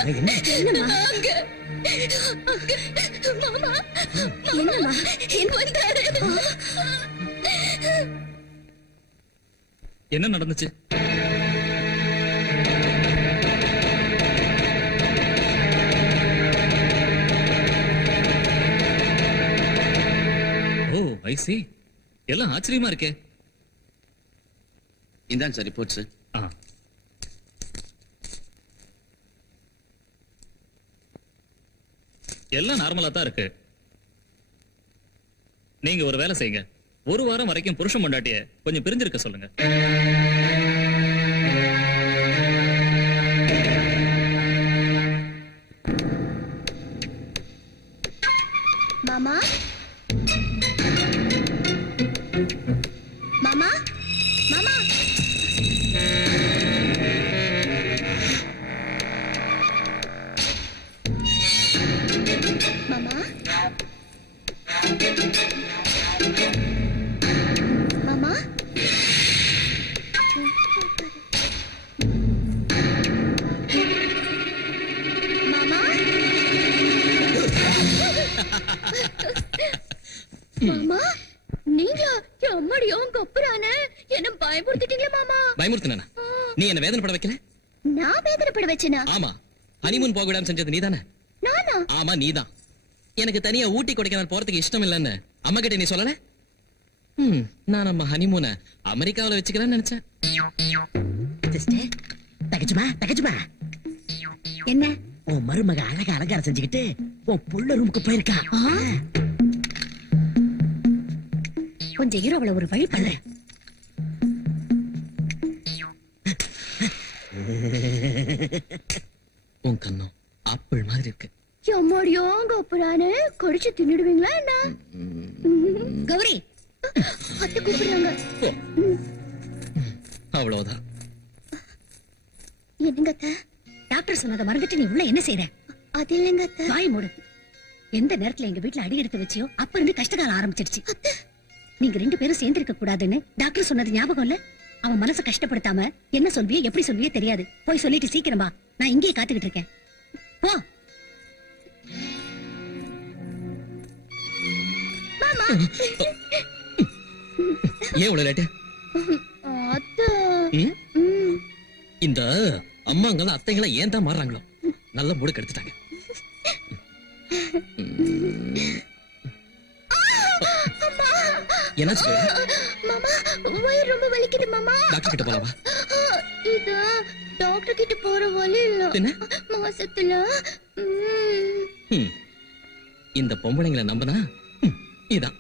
என்னம்மா அங்க மாமா என்னம்மா எங்க வந்தாரு என்ன நடந்துச்சு? ஓ ஐ see. எல்லாம் ஆச்சரியமா இருக்கே. இந்தாங்க சார் ரிப்போர்ட்ஸ். எல்லாம் நார்மலா தான் இருக்கு. நீங்க ஒரு வேலை செய்யுங்க. ஒரு வாரம் வரைக்கும் புருஷன் பொண்டாட்டிய கொஞ்சம் பிரிஞ்சிருக்க சொல்லுங்க. மாமா மாமா மாமா மாமா மாமா மாமா மாமா நீங்களா? அம்மாடி உங்க அப்புறானே என்ன பயமுறுத்திட்டீங்களே மாமா. பயமுறுத்தினா? நீ என்ன வேதனைப்பட வைக்கல? நான் வேதனைப்பட வச்சேனா? ஆமா, ஹனிமூன் போக விடாம செஞ்சது நீதானே? நானா? ஆமா நீதான். எனக்கு தனியா ஊட்டி கொடைக்கானல் போறதுக்கு இஷ்டம் இல்லன்னு அம்மா கிட்ட நீ சொல்லல? நான் நம்ம ஹனிமூனை அமெரிக்காவில வச்சுக்கலாம்னு நினைச்சேன். தகச்சுமா என்ன? உன் மருமக அழகா அலங்காரம் செஞ்சுக்கிட்டு உன் புள்ள ரூமுக்கு போயிருக்கா. கொஞ்சம் இரு, அவளை ஒரு வழி பண்றேன். உன் கண்ணம் ஆப்பிள் மாதிரி இருக்கு. அம்மாடியோ அங்க அப்புறானே கடிச்சு தின்னுடுவீங்களா என்ன? கௌரி அத்தை கூப்பிடுறாங்க. அவ்வளவுதான். என்னங்க அத்தை? டாக்டர் சொன்னதை மறந்துட்டு நீ உள்ள என்ன செய்யற? அது இல்லைங்க அத்தை. வாய் மூடு. எந்த நேரத்துல எங்க வீட்டுல அடி எடுத்து வச்சியோ அப்ப இருந்து கஷ்டகாலம் ஆரம்பிச்சிருச்சு. நீங்க 2 பேரும் சேர்ந்திருக்க கூடாதுன்னு டாக்டர் சொன்னது ஞாபகம் இல்ல? அவன் மனசை கஷ்டப்படுத்தாம என்ன சொல்வியே எப்படி சொல்வியே தெரியாது. போய் சொல்லிட்டு சீக்கிரம் வா, நான் இங்கேயே காத்துக்கிட்டு இருக்கேன். போ. மாமா ஏன் இவ்வளவு லேட்டு? இந்த அம்மாங்கள அத்தைங்கள ஏன் தான் மாறுறாங்களோ? நல்ல மூடு கெடுத்துட்டாங்க. என்னாச்சு? மாமா வயிறு ரொம்ப வலிக்குது மாமா. டாக்டர் கிட்ட போலாமா? இது டாக்டர் கிட்ட போற வழி இல்ல. மாசத்துல இந்த பொம்பளைங்களை நம்பினா இதான்.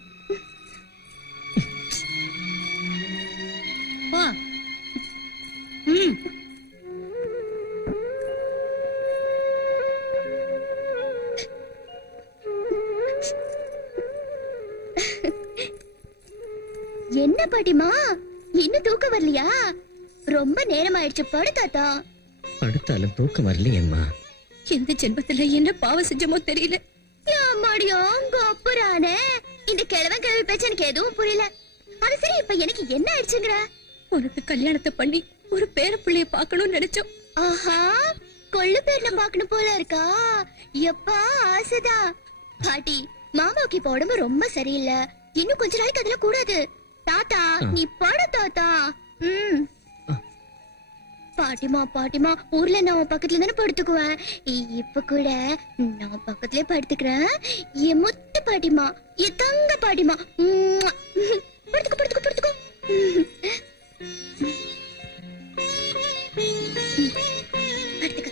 என்ன பாட்டிமா இன்னும் தூக்கம் வரலையா? ரொம்ப நேரம் ஆயிடுச்சு, படு தாத்தா. படுத்தாலும் தூக்கம் வரலையேம்மா. எந்த ஜென்மத்துல என்ன பாவம் செஞ்சமோ தெரியல. அம்மாடியோ உங்க அப்புறானே இந்த கிழவன் கிழவி பேச்சு எனக்கு எதுவும் புரியல. அது சரி, இப்ப எனக்கு என்ன ஆயிடுச்சுங்கிற? உனக்கு கல்யாணத்தை பண்ணி ஒரு பேர பிள்ளைய பாக்கணும்னு நினைச்சோம். ஆஹா, கொள்ளு பேர்ல பாக்கணும் போல இருக்கா? எப்பா ஆசைதா. பாட்டி, மாமாவுக்கு இப்ப உடம்பு ரொம்ப சரியில்லை. இன்னும் கொஞ்ச நாளைக்கு அதுல கூடாது. தாத்தா நீ பட தாத்தா. பாட்டிமா பாட்டிமா, ஊர்ல நான் உன் பக்கத்துல தானே படுத்துக்குவேன். இப்ப கூட நான் பக்கத்துலயே படுத்துக்கிறேன். என் முத்து பாட்டிமா, என் தங்க பாட்டிமா. படுத்துக்கோ படுத்துக்கோ படுத்துக்கோ. படுத்துக்க.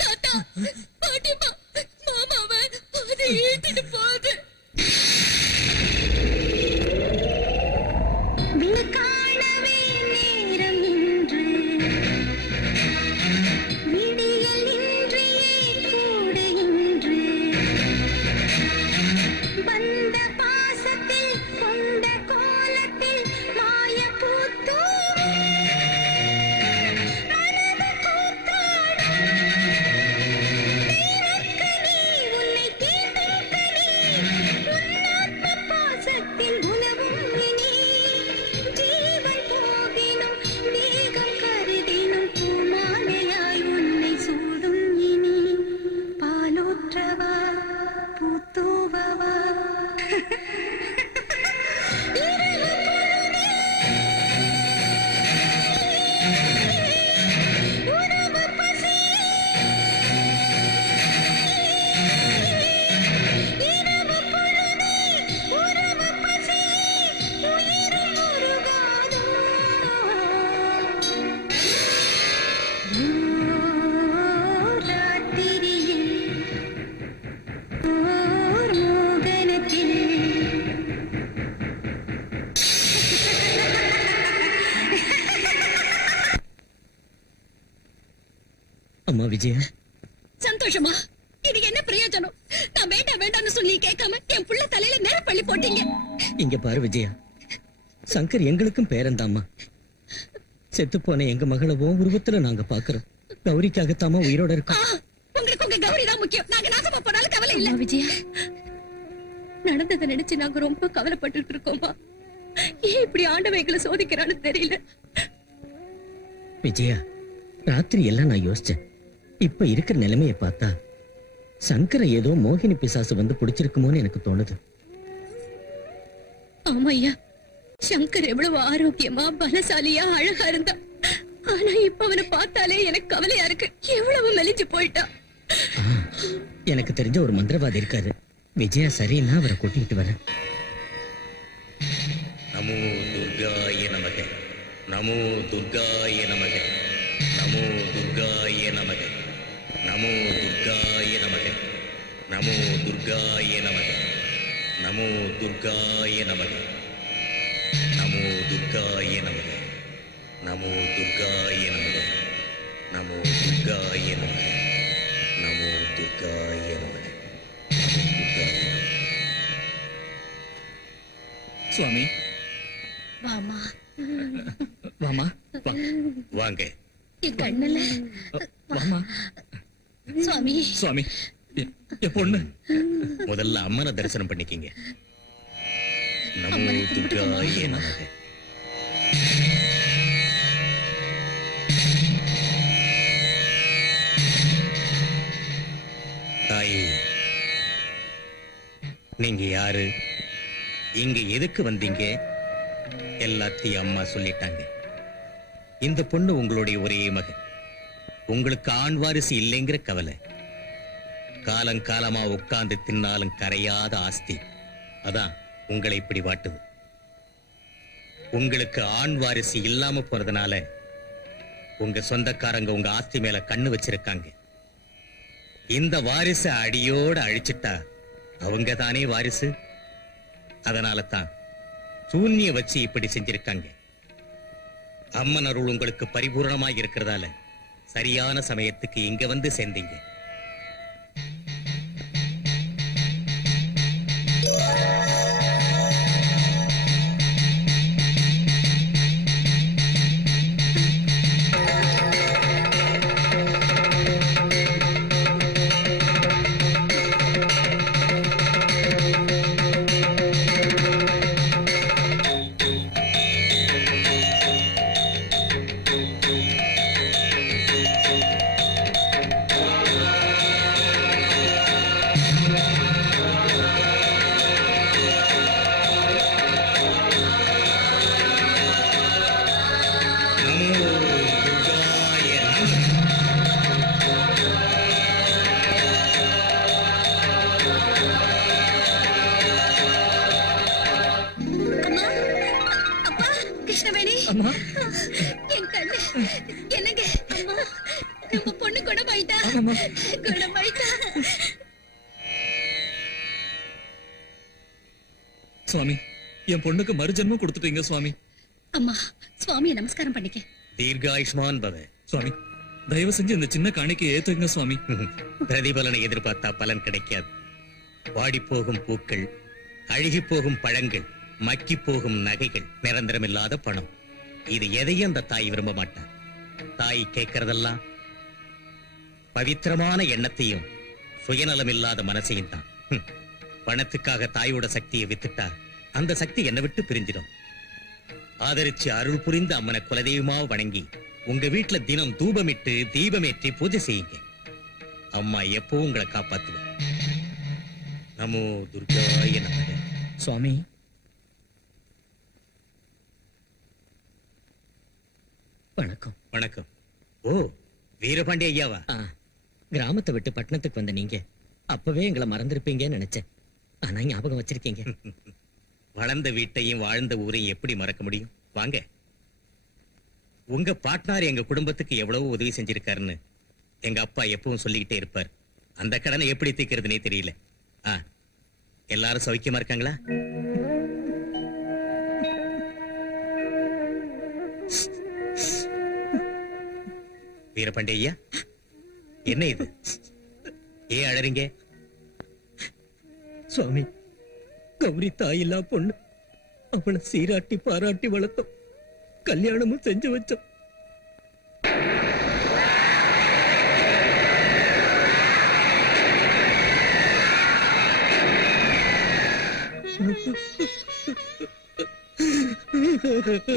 தாத்தா பாட்டிமா மாமாவை அதை இழுத்துட்டு போகுது. காணவே நேரம் இன்று விடியல் இன்றியே கூட இன்று வந்த பாசத்தில் கொண்ட கோலத்தில் மாய பூத்தோ மனது கூத்தாடும் தேனக்கனி உன்னை தீண்டும் கனி உன்னாத்ம பாசத்தில் உலவும் இனி ஜீவன் போகினும் தேகம் கருதினும் பூமாலையாய் உன்னை சூடும் இனி பாலூற்றவா பூத்தூவவா உறவு பசி இரவு பொழுதே உறவு பசி உயிரும் உருகாதோ ராத்திரியில் ஓர் மோகனத்தில் அம்மா விஜயா, சந்தோஷமா? இது என்ன பிரயோஜனம்? நான் வேண்டாம் வேண்டாம்னு சொல்லி கேட்காம என் புள்ள தலையில நெருப்பள்ளி போட்டீங்க. இங்க பாரு விஜயா, சங்கர் எங்களுக்கும் பேரன்தாம்மா. செத்து போன எங்க மகளை உன் உருவத்துல நாங்க பாக்குறோம். கௌரிக்காகத்தாமா உயிரோட இருக்கோம். உங்களுக்கு உங்க கௌரி தான் முக்கியம். நாங்க நாசமா போனாலும் கவலை இல்ல. விஜயா, நடந்ததை நினைச்சு நாங்க ரொம்ப கவலைப்பட்டு இருக்கோமா. ஏன் இப்படி ஆண்டவன் எங்களை சோதிக்கிறான்னு தெரியல. விஜயா, ராத்திரி எல்லாம் நான் யோசிச்சேன். இப்ப இருக்கிற நிலைமையை பார்த்தா சங்கரை ஏதோ மோகினி பிசாசு வந்து பிடிச்சிருக்குமோன்னு எனக்கு தோணுது. ஆமா ஐயா, சங்கர் எவ்வளவு ஆரோக்கியமா பலசாலியா அழகா இருந்தா ஆனா இப்ப அவனை பார்த்தாலே எனக்கு கவலையா இருக்கு. எவ்வளவு மெலிஞ்சு போயிட்டான். எனக்கு தெரிஞ்ச ஒரு மந்திரவாதி இருக்காரு. விஜயா சரின்னா அவரை கூட்டிட்டு வரேன். நமோ துர்காய நமக, நமோ துர்காய நமக, நமோ துர்காய நமக, நமோ துர்காய நமக, நமோ துர்காய நமக, நமோ துர்காய நமக, நமோ துர்காய நமக, நமோ துர்காய நமக, நமோ துர்காய நமக, நமோ துர்காய நமக, சுவாமி வாமா வாமா வா. வாங்க. என் கண்ணுல வாமா சுவாமி. சுவாமி என் பொண்ணு. முதல்ல அம்மனை தரிசனம் பண்ணிக்கிங்க. நமோ துர்காய நமக. தாயே, நீங்க யாரு, இங்க எதுக்கு வந்தீங்க, எல்லாத்தையும் அம்மா சொல்லிட்டாங்க. இந்த பொண்ணு உங்களுடைய ஒரே மகன். உங்களுக்கு ஆண் வாரிசு இல்லைங்கிற கவலை. காலங்காலமா உட்கார்ந்து தின்னாலும் கரையாத ஆஸ்தி. அதான் உங்களை இப்படி வாட்டுது. உங்களுக்கு ஆண் வாரிசு இல்லாம போறதுனால உங்க சொந்தக்காரங்க உங்க ஆஸ்தி மேல கண்ணு வச்சிருக்காங்க. இந்த வாரிசு அடியோட அழிச்சிட்டா அவங்க தானே வாரிசு. அதனால தான் சூன்ய வச்சு இப்படி செஞ்சிருக்காங்க. அம்மன் அருள் உங்களுக்கு பரிபூர்ணமாக இருக்கிறதால சரியான சமயத்துக்கு இங்க வந்து சேர்ந்தீங்க. என் கண்ணு என்னங்க அம்மா, நம்ம பொண்ணு குணமாயிட்டா. குணமாயிட்டா. சுவாமி என் பொண்ணுக்கு மறுஜென்மம் கொடுத்துட்டீங்க சுவாமி. அம்மா சுவாமியை நமஸ்காரம் பண்ணிக்க. தீர்காயுஷ்மான் பவ. சுவாமி தயவு செஞ்சு இந்த சின்ன காணிக்கை ஏத்துங்க சுவாமி. பிரதிபலனை எதிர்பார்த்தா பலன் கிடைக்காது. வாடி போகும் பூக்கள், அழுகி போகும் பழங்கள், மக்கி போகும் நகைகள், நிரந்தரமில்லாத பணம், இது எதையும் அந்த தாய் விரும்ப மாட்டான். தாய் கேட்கறதெல்லாம் பவித்திரமான எண்ணத்தையும் சுயநலம் இல்லாத மனசையும் தான். பணத்துக்காக தாயோட சக்தியை வித்துட்டா அந்த சக்தி என்னை விட்டு பிரிஞ்சிடும். ஆதரிச்சு அருள் புரிந்த அம்மனை குலதெய்வமா வணங்கி உங்க வீட்டுல தினம் தூபமிட்டு தீபமேற்றி பூஜை செய்யுங்க. அம்மா எப்பவும் உங்களை காப்பாத்துவா. நமோ துர்காய நமக. சுவாமி வணக்கம். வணக்கம். ஓ, வீரபாண்டி ஐயாவா? கிராமத்தை விட்டு பட்டணத்துக்கு வந்த நீங்க அப்பவே எங்களை மறந்திருப்பீங்கன்னு நினைச்சேன். ஆனா ஞாபகம் வச்சிருக்கீங்க. வளர்ந்த வீட்டையும் வாழ்ந்த ஊரையும் எப்படி மறக்க முடியும்? வாங்க. உங்க பாட்னார் எங்க குடும்பத்துக்கு எவ்வளவு உதவி செஞ்சிருக்காருன்னு எங்க அப்பா எப்பவும் சொல்லிக்கிட்டே இருப்பார். அந்த கடனை எப்படி தீர்க்கிறதுனே தெரியல. எல்லாரும் சௌக்கியமா இருக்காங்களா? வீரபாண்டி ஐயா, என்ன இது? ஏன் அழறீங்க? சுவாமி, கௌரி தாயில்லா பொண்ணு. அவளை சீராட்டி பாராட்டி வளர்த்தோம், கல்யாணமும் செஞ்சு வச்சோம்.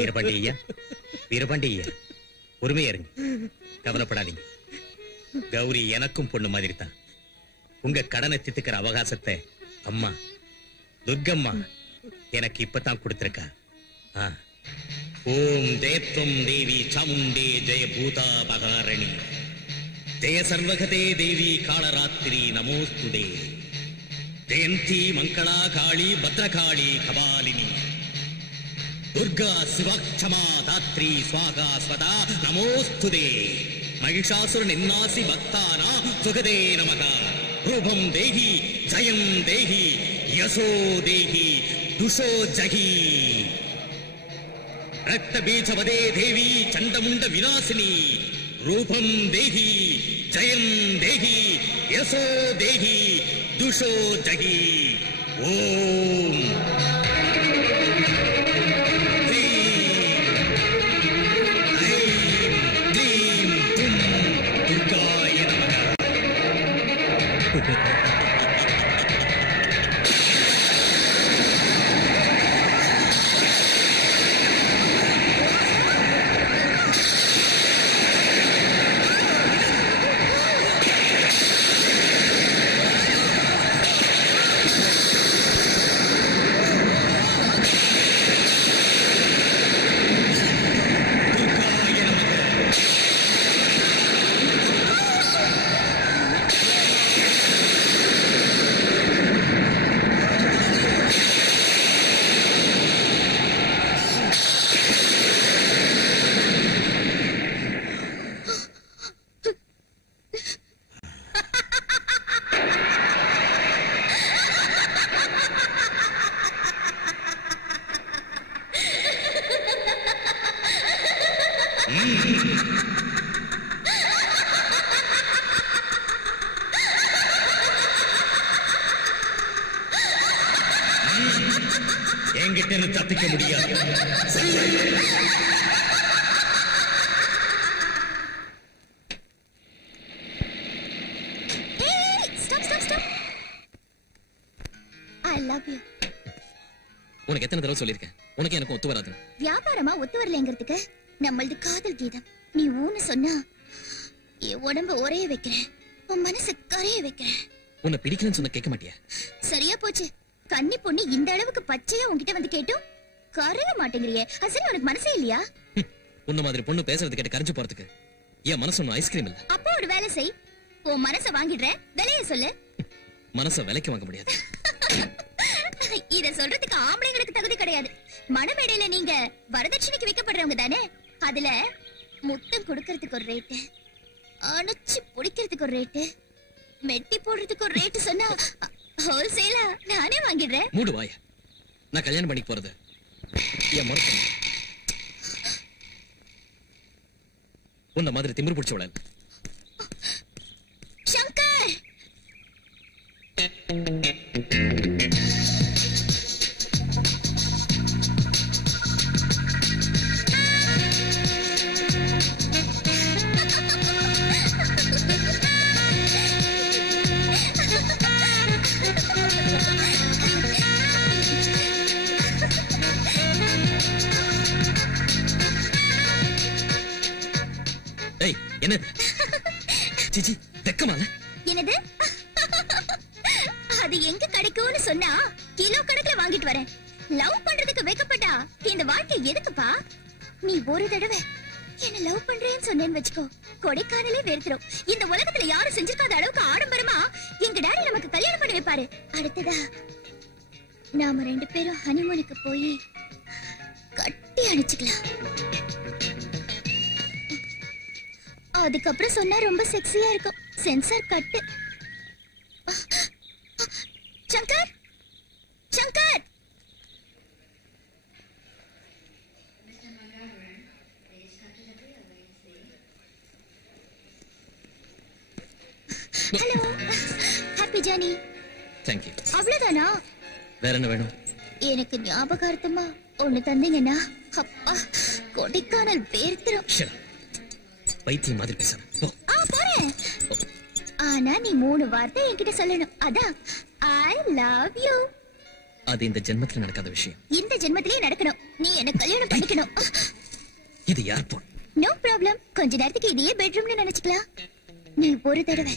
வீரபாண்டி ஐயா, வீரபாண்டி ஐயா, பொறுமையா இருங்க, கவலைப்படாதீங்க. கௌரி எனக்கும் பொண்ணு மாதிரி தான். உங்க கடனை தீர்த்துக்கிற அவகாசத்தை அம்மா துர்கம்மா எனக்கு இப்பதான் கொடுத்திருக்கா. ஓம் ஜெயத்வம் தேவி சாமுண்டே ஜெய பூதா பகாரணி ஜெய சர்வகதே தேவி காளராத்திரி நமோஸ்துதே ஜெயந்தி மங்களா காளி பத்ரகாளி கபாலினி துர்கா சிவாட்சமா தாத்ரி ஸ்வாகா ஸ்வதா நமோஸ்துதே மகிஷாசுர நின்னாசி பக்தானா சுகதே நமக ரூபம் தேஹி ஜயம் தேஹி யசோ தேஹி துஷோ ஜகி ரக்த பீஜவதே தேவி சண்டமுண்ட விநாசினி ரூபம் தேஹி ஜயம் தேஹி யசோ தேஹி துஷோ ஜகி ஓம் என்கிட்ட இருந்து தப்பிக்க முடியாது. உனக்கு எத்தனை தடவை சொல்லிருக்கேன், உனக்கு எனக்கு ஒத்து வராது. வியாபாரமா ஒத்து வரலங்கிறதுக்கு நம்மளது காதல் கீதம். நீ ஊன்னு சொன்னா என் உடம்ப ஒரே வைக்கிறேன், உன் மனசு கரைய வைக்கிறேன். உன்னை பிடிக்கலன்னு சொன்ன கேட்க மாட்டியா? சரியா போச்சு. கன்னி பொண்ணு இந்த அளவுக்கு பச்சையா உன்கிட்ட வந்து கேட்டும் கரைய மாட்டேங்கிறியே. அசரி உனக்கு மனசே இல்லையா? உன்ன மாதிரி பொண்ணு பேசுறது கேட்டு கரைஞ்சு போறதுக்கு என் மனசு ஒன்னும் ஐஸ்கிரீம் இல்ல. அப்போ ஒரு வேலை செய், உன் மனச வாங்கிடுறேன், விலைய சொல்லு. மனச விலைக்கு வாங்க முடியாது. இத சொல்றதுக்கு ஆம்பளைங்களுக்கு தகுதி கிடையாது. மணமேடையில நீங்க வரதட்சணைக்கு வைக்கப்படுறவங்க தானே. அதுல முத்தம் கொடுக்கறதுக்கு ஒரு ரேட்டு, அணைச்சு பிடிக்கிறதுக்கு ஒரு ரேட்டு, மெட்டி போடுறதுக்கு ஒரு ரேட்டு சொன்னா ஹோல்சேலா நானே வாங்கிடுறேன். மூடு வாய. நான் கல்யாணம் பண்ணி போறது என் மறுப்பு. உன்ன மாதிரி திமிரு பிடிச்சவள சங்கர். என்னது? சிச்சி வெக்கமால. என்னது? அது எங்க கிடைக்கும்னு சொன்னா கிலோ கணக்குல வாங்கிட்டு வரேன். லவ் பண்றதுக்கு வெக்கப்பட்டா இந்த வாழ்க்கை எதுக்குப்பா? நீ ஒரு தடவை என்ன லவ் பண்றேன்னு சொன்னேன்னு வச்சுக்கோ, கொடைக்கானலே வெறுத்துரும். இந்த உலகத்துல யாரும் செஞ்சிருக்காத அளவுக்கு ஆடம்பரமா எங்க டாடி நமக்கு கல்யாணம் பண்ணி வைப்பாரு. அடுத்ததா நாம 2 பேரும் ஹனிமூனுக்கு போய் கட்டி அணைச்சுக்கலாம். அதுக்கப்புறம் சொன்னா ரொம்ப செக்ஸியா இருக்கும். Sensor cut. Shankar, Shankar. Hello, happy journey. Thank you. அவ்வளவுதானா? வேற என்ன வேணும்? எனக்கு ஞாபகார்த்தமா ஒண்ணு தந்தீங்கன்னா அப்பா கொடைக்கானல் வேர்த்துரும். பைத்தியம் மாதிரி பேசுறேன். போறேன். ஆனா நீ 3 வார்த்தை என்கிட்ட சொல்லணும். அதான் ஐ லவ் யூ. அது இந்த ஜென்மத்துல நடக்காத விஷயம். இந்த ஜென்மத்திலே நடக்கணும். நீ என்ன கல்யாணம் பண்ணிக்கணும். இது யார் போன்? No problem. கொஞ்ச நேரத்துக்கு இதையே பெட்ரூம்னு நினைச்சுக்கலாம். நீ ஒரு தடவை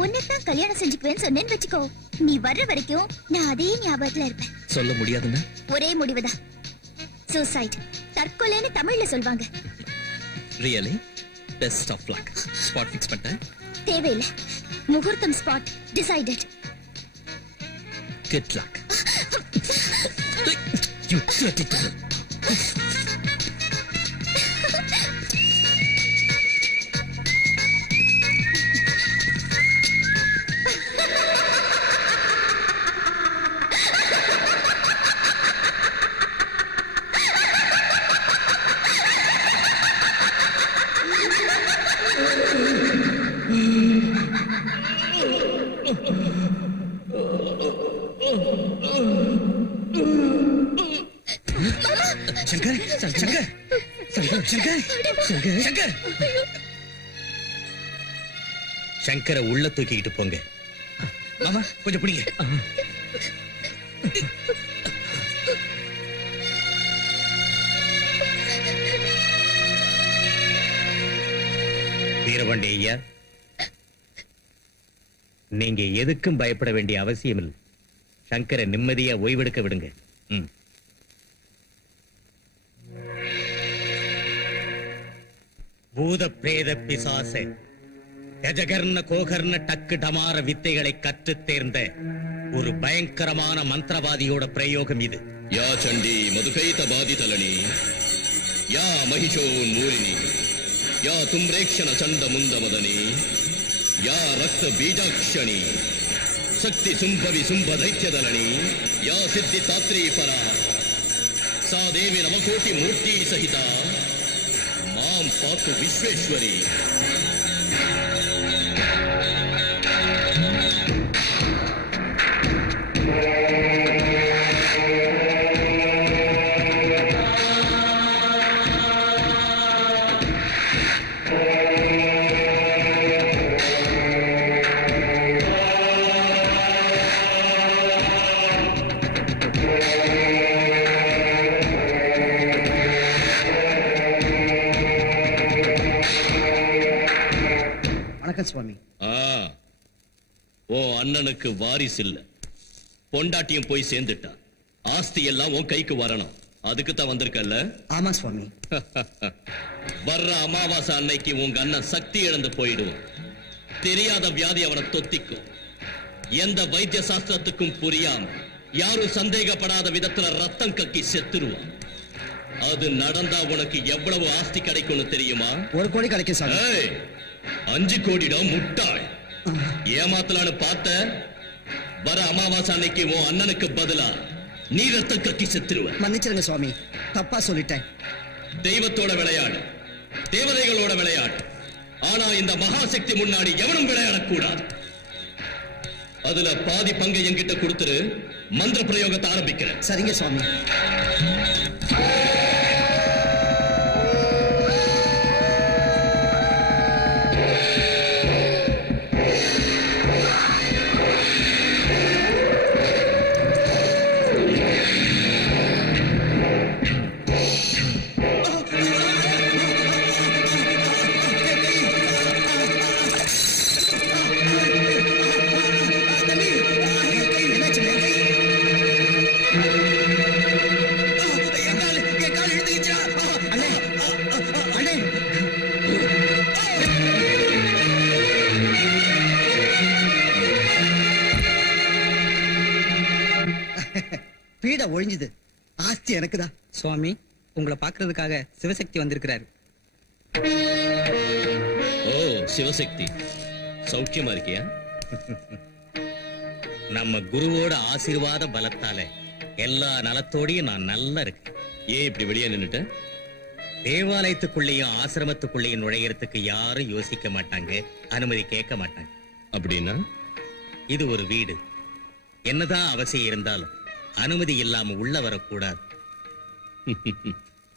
உன்னைத்தான் கல்யாணம் செஞ்சுக்குவேன்னு சொன்னேன்னு வச்சுக்கோ, நீ வர்ற வரைக்கும் நான் அதே ஞாபகத்துல இருப்பேன். சொல்ல முடியாதுன்னா ஒரே முடிவுதான், சூசைட். தற்கொலைன்னு தமிழ்ல சொல்வாங்க. Really best of luck. Spot fix பண்ண தேவையில்லை. முகூர்த்தம் spot decided. Good luck. You dirty girl. Shankar Shankar Shankar Shankar Shankar Shankar சங்கரை உள்ள தூக்கிக்கிட்டு போங்க. மாமா கொஞ்சம் பிடிங்க. வீரபாண்டி ஐயா, நீங்க எதுக்கும் பயப்பட வேண்டிய அவசியம் இல்லை. சங்கரை நிம்மதியா ஓய்வெடுக்க விடுங்க. பூத பிரேத பிசாச கஜகர்ண கோகர்ண டக்கு டமார வித்தைகளை கற்றுத் தேர்ந்த ஒரு பயங்கரமான மந்திரவாதியோட பிரயோகம் இது. யா சண்டி மதுகைத பாதிதலனி, யா மகிஷோன்மூலினி, யா தும்ரேக்ஷண சண்ட முந்தமதனி, யா ரக்த பீஜாக்ஷணி, சக்தி சும்பவி சும்ப தைத்யதலனி, யா சித்தி தாத்ரீ பரா, சா தேவி நவகோட்டி மூர்த்தி சகிதா, மாம் பாத்து விஸ்வேஸ்வரி. சுவாமி. ஓ அண்ணனுக்கு வாரிசு இல்ல, பொண்டாட்டியும் போய் சேர்ந்துட்டா. ஆஸ்தி எல்லாம் உன் கைக்கு வரணும். அதுக்கு தான் வந்திருக்கல்ல? ஆமா சுவாமி. வர்ற அமாவாசை அன்னைக்கு உங்க அண்ணன் சக்தி இழந்து போயிடுவான். தெரியாத வியாதி அவனை தொத்திக்கும். எந்த வைத்திய சாஸ்திரத்துக்கும் புரியாம யாரும் சந்தேகப்படாத விதத்துல ரத்தம் கக்கி செத்துருவான். அது நடந்தா உனக்கு எவ்வளவு ஆஸ்தி கிடைக்கும்னு தெரியுமா? 1 கோடி கிடைக்கும் சார். 5 கோடிடம் முட்டாள். ஏமாத்தலான்னு பார்த்த, வர அமாவாசை அன்னைக்கு உன் அண்ணனுக்கு பதிலா நீ ரத்தம் கக்கி செத்துருவ. மன்னிச்சிருங்க சுவாமி, தப்பா சொல்லிட்டேன். தெய்வத்தோட விளையாடு, தேவதைகளோட விளையாடு. ஆனா இந்த மகாசக்தி முன்னாடி எவனும் விளையாடக்கூடாது. அதுல பாதி பங்கை என்கிட்ட கொடுத்துரு, மந்திர பிரயோகத்தை ஆரம்பிக்கிறேன். சரிங்க சுவாமி. பீட ஒழிஞ்சது, ஆஸ்தி எனக்குதான். சுவாமி, உங்களை பாக்குறதுக்காக சிவசக்தி வந்திருக்கிறாரு. ஓ சிவசக்தி, சௌக்கியமா இருக்கியா? நம்ம குருவோட ஆசீர்வாத பலத்தால எல்லா நலத்தோடையும் நான் நல்லா இருக்கேன். ஏன் இப்படி வெளியே நின்னுட்ட? தேவாலயத்துக்குள்ளேயும் ஆசிரமத்துக்குள்ளேயும் நுழையறதுக்கு யாரும் யோசிக்க மாட்டாங்க, அனுமதி கேட்க மாட்டாங்க. அப்படின்னா இது ஒரு வீடு. என்னதான் அவசியம் இருந்தாலும் அனுமதி இல்லாம உள்ள வரக்கூடாது.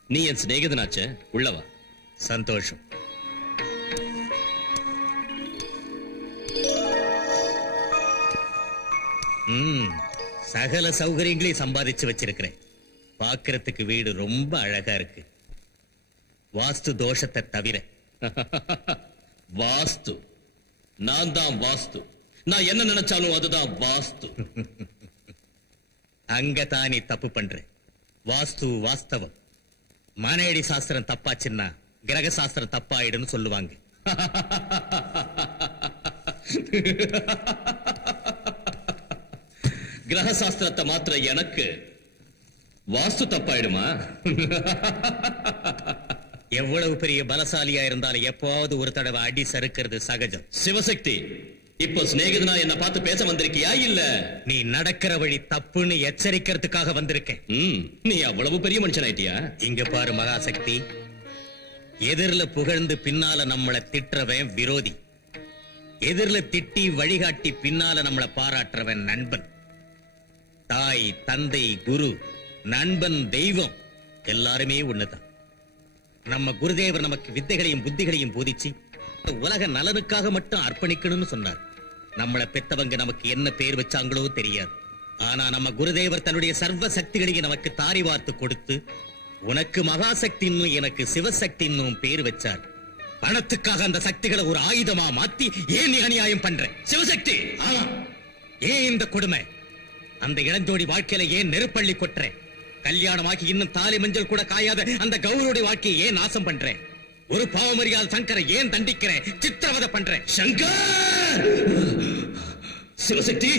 நீ என் சிநேகிதனாச்சே, உள்ளவா. சந்தோஷம். சகல சௌகரியங்களையும் சம்பாதிச்சு வச்சிருக்கிறேன். பாக்குறதுக்கு வீடு ரொம்ப அழகா இருக்கு, வாஸ்து தோஷத்தை தவிர. வாஸ்து? நான் தான் வாஸ்து. நான் என்ன நினைச்சாலும் அதுதான் வாஸ்து. அங்கதான் நீ தப்பு பண்ற. வாஸ்து வாஸ்தவம். மனையடி சாஸ்திரம் தப்பாச்சுன்னா கிரக சாஸ்திரம் தப்பாயிடுன்னு சொல்லுவாங்க. கிரக சாஸ்திரத்தை மாத்திர எனக்கு வாஸ்து தப்பாயிடுமா? எவ்வளவு பெரிய பலசாலியா இருந்தாலும் எப்பவாவது ஒரு தடவை அடி சறுக்கிறது சகஜம். சிவசக்தி, இப்போ சிநேகிதனா என்ன பார்த்து பேச வந்திருக்கியா இல்ல நீ நடக்கிற வழி தப்புன்னு எச்சரிக்கிறதுக்காக வந்திருக்கேன். நீ அவ்வளவு பெரிய மனுஷன் ஆயிட்டியா? இங்க பாரு மகாசக்தி, எதிரில புகழ்ந்து பின்னால நம்மளை திட்டுறவன் விரோதி, எதிரில திட்டி வழிகாட்டி பின்னால நம்மளை பாராட்டுறவன் நண்பன். தாய், தந்தை, குரு, நண்பன், தெய்வம் எல்லாருமே ஒண்ணுதான். நம்ம குருதேவர் நமக்கு வித்தைகளையும் புத்திகளையும் போதிச்சு உலக நலனுக்காக மட்டும் அர்ப்பணிக்கணும்னு சொன்னார். நம்மளை பெத்தவங்க நமக்கு என்ன பேர் வச்சாங்களோ தெரியாது. ஆனா நம்ம குருதேவர் தன்னுடைய சர்வ சக்திகளையும் நமக்கு தாரி வார்த்து கொடுத்து உனக்கு மகாசக்தின்னு எனக்கு சிவசக்தின்னு பேர் வச்சார். பணத்துக்காக அந்த சக்திகளை ஒரு ஆயுதமா மாத்தி ஏன் நீ அநியாயம் பண்ற? சிவசக்தி, ஆமா, ஏன் இந்த கொடுமை? அந்த இளஞ்சோடி வாழ்க்கையில ஏன் நெருப்பள்ளி கொட்டுற? கல்யாணமாக்கி இன்னும் தாலி மஞ்சள் கூட காயாத அந்த கௌரவருடைய வாழ்க்கையை ஏன் நாசம் பண்ற? ஒரு பாவமறியாத சங்கரை ஏன் தண்டிக்கிற, சித்திரவதை பண்ற? சங்கர்! சிவசக்தி,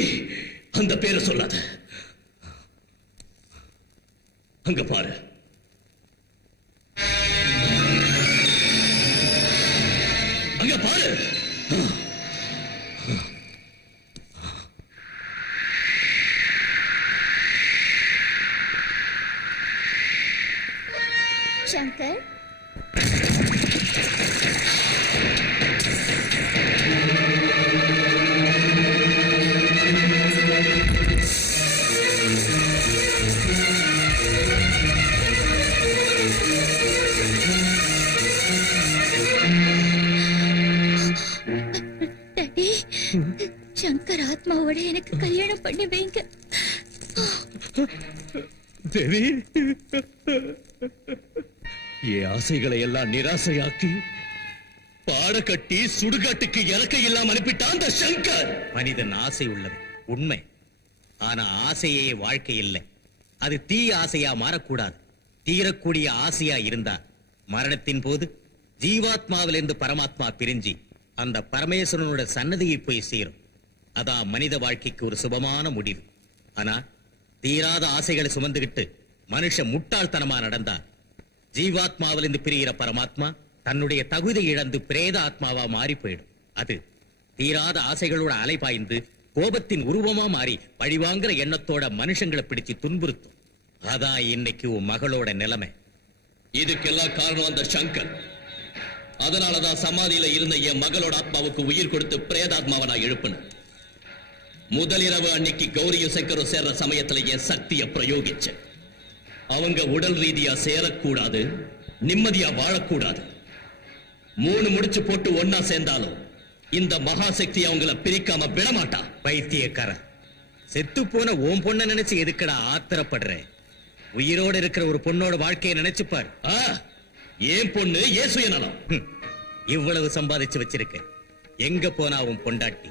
அந்த பேரை சொல்லாத. அங்க பாரு, அங்க பாரு. சங்கர், சங்கர் ஆத்மாவோட எனக்கு கல்யாணம் பண்ணி வைங்க. தேவி, என் ஆசைகளை எல்லாம் நிராசையாக்கி பாட கட்டி சுடுகாட்டுக்கு இறக்க இல்லாம அனுப்பிட்டான் அந்த சங்கர். மனிதன் ஆசை உள்ளவன் உண்மை. ஆனா ஆசையே வாழ்க்கை இல்லை. அது தீய ஆசையா மாறக்கூடாது. தீரக்கூடிய ஆசையா இருந்தா மரணத்தின் போது ஜீவாத்மாவிலிருந்து பரமாத்மா பிரிஞ்சு அந்த பரமேஸ்வரனோட சன்னதியை போய் சேரும். அதான் மனித வாழ்க்கைக்கு ஒரு சுபமான முடிவு. ஆனா தீராத ஆசைகளை சுமந்துகிட்டு மனுஷன் முட்டாள்தனமா நடந்தா ஜீவாத்மாவிலிருந்து பிரிகிற பரமாத்மா தன்னுடைய தகுதி இழந்து பிரேத ஆத்மாவா மாறி போயிடும். அது தீராத ஆசைகளோட அலைபாய்ந்து கோபத்தின் உருவமா மாறி பழிவாங்கிற எண்ணத்தோட மனுஷங்களை பிடிச்சு துன்புறுத்தும். அதான் இன்னைக்கு உன் மகளோட நிலைமை. இதுக்கெல்லாம் காரணம் அந்த சங்கர். அதனாலதான் சமாதியில இருந்த என் மகளோட ஆத்மாவுக்கு உயிர் கொடுத்து பிரேதாத்மாவை நான் எழுப்பினேன். முதல் இரவு அன்னைக்கு கௌரியும் சங்கரும் சேர்ற சமயத்துல என் சக்தியை பிரயோகிச்சேன். அவங்க உடல் ரீதியா சேரக்கூடாது, நிம்மதியா வாழக்கூடாது. 3 முடிச்சு போட்டு ஒன்னா சேர்ந்தாலும் இந்த மகாசக்தி அவங்கள பிரிக்காம விடமாட்டா. பைத்தியக்கார, செத்து போன ஓம் பொண்ண நினைச்சு எதுக்கடா ஆத்திரப்படுற? உயிரோடு இருக்கிற ஒரு பொண்ணோட வாழ்க்கையை நினைச்சுப்பார். ஏன் பொண்ணு ஏன் சுயநலம்? இவ்வளவு சம்பாதிச்சு வச்சிருக்க, எங்க போனா உன் பொண்டாட்டி?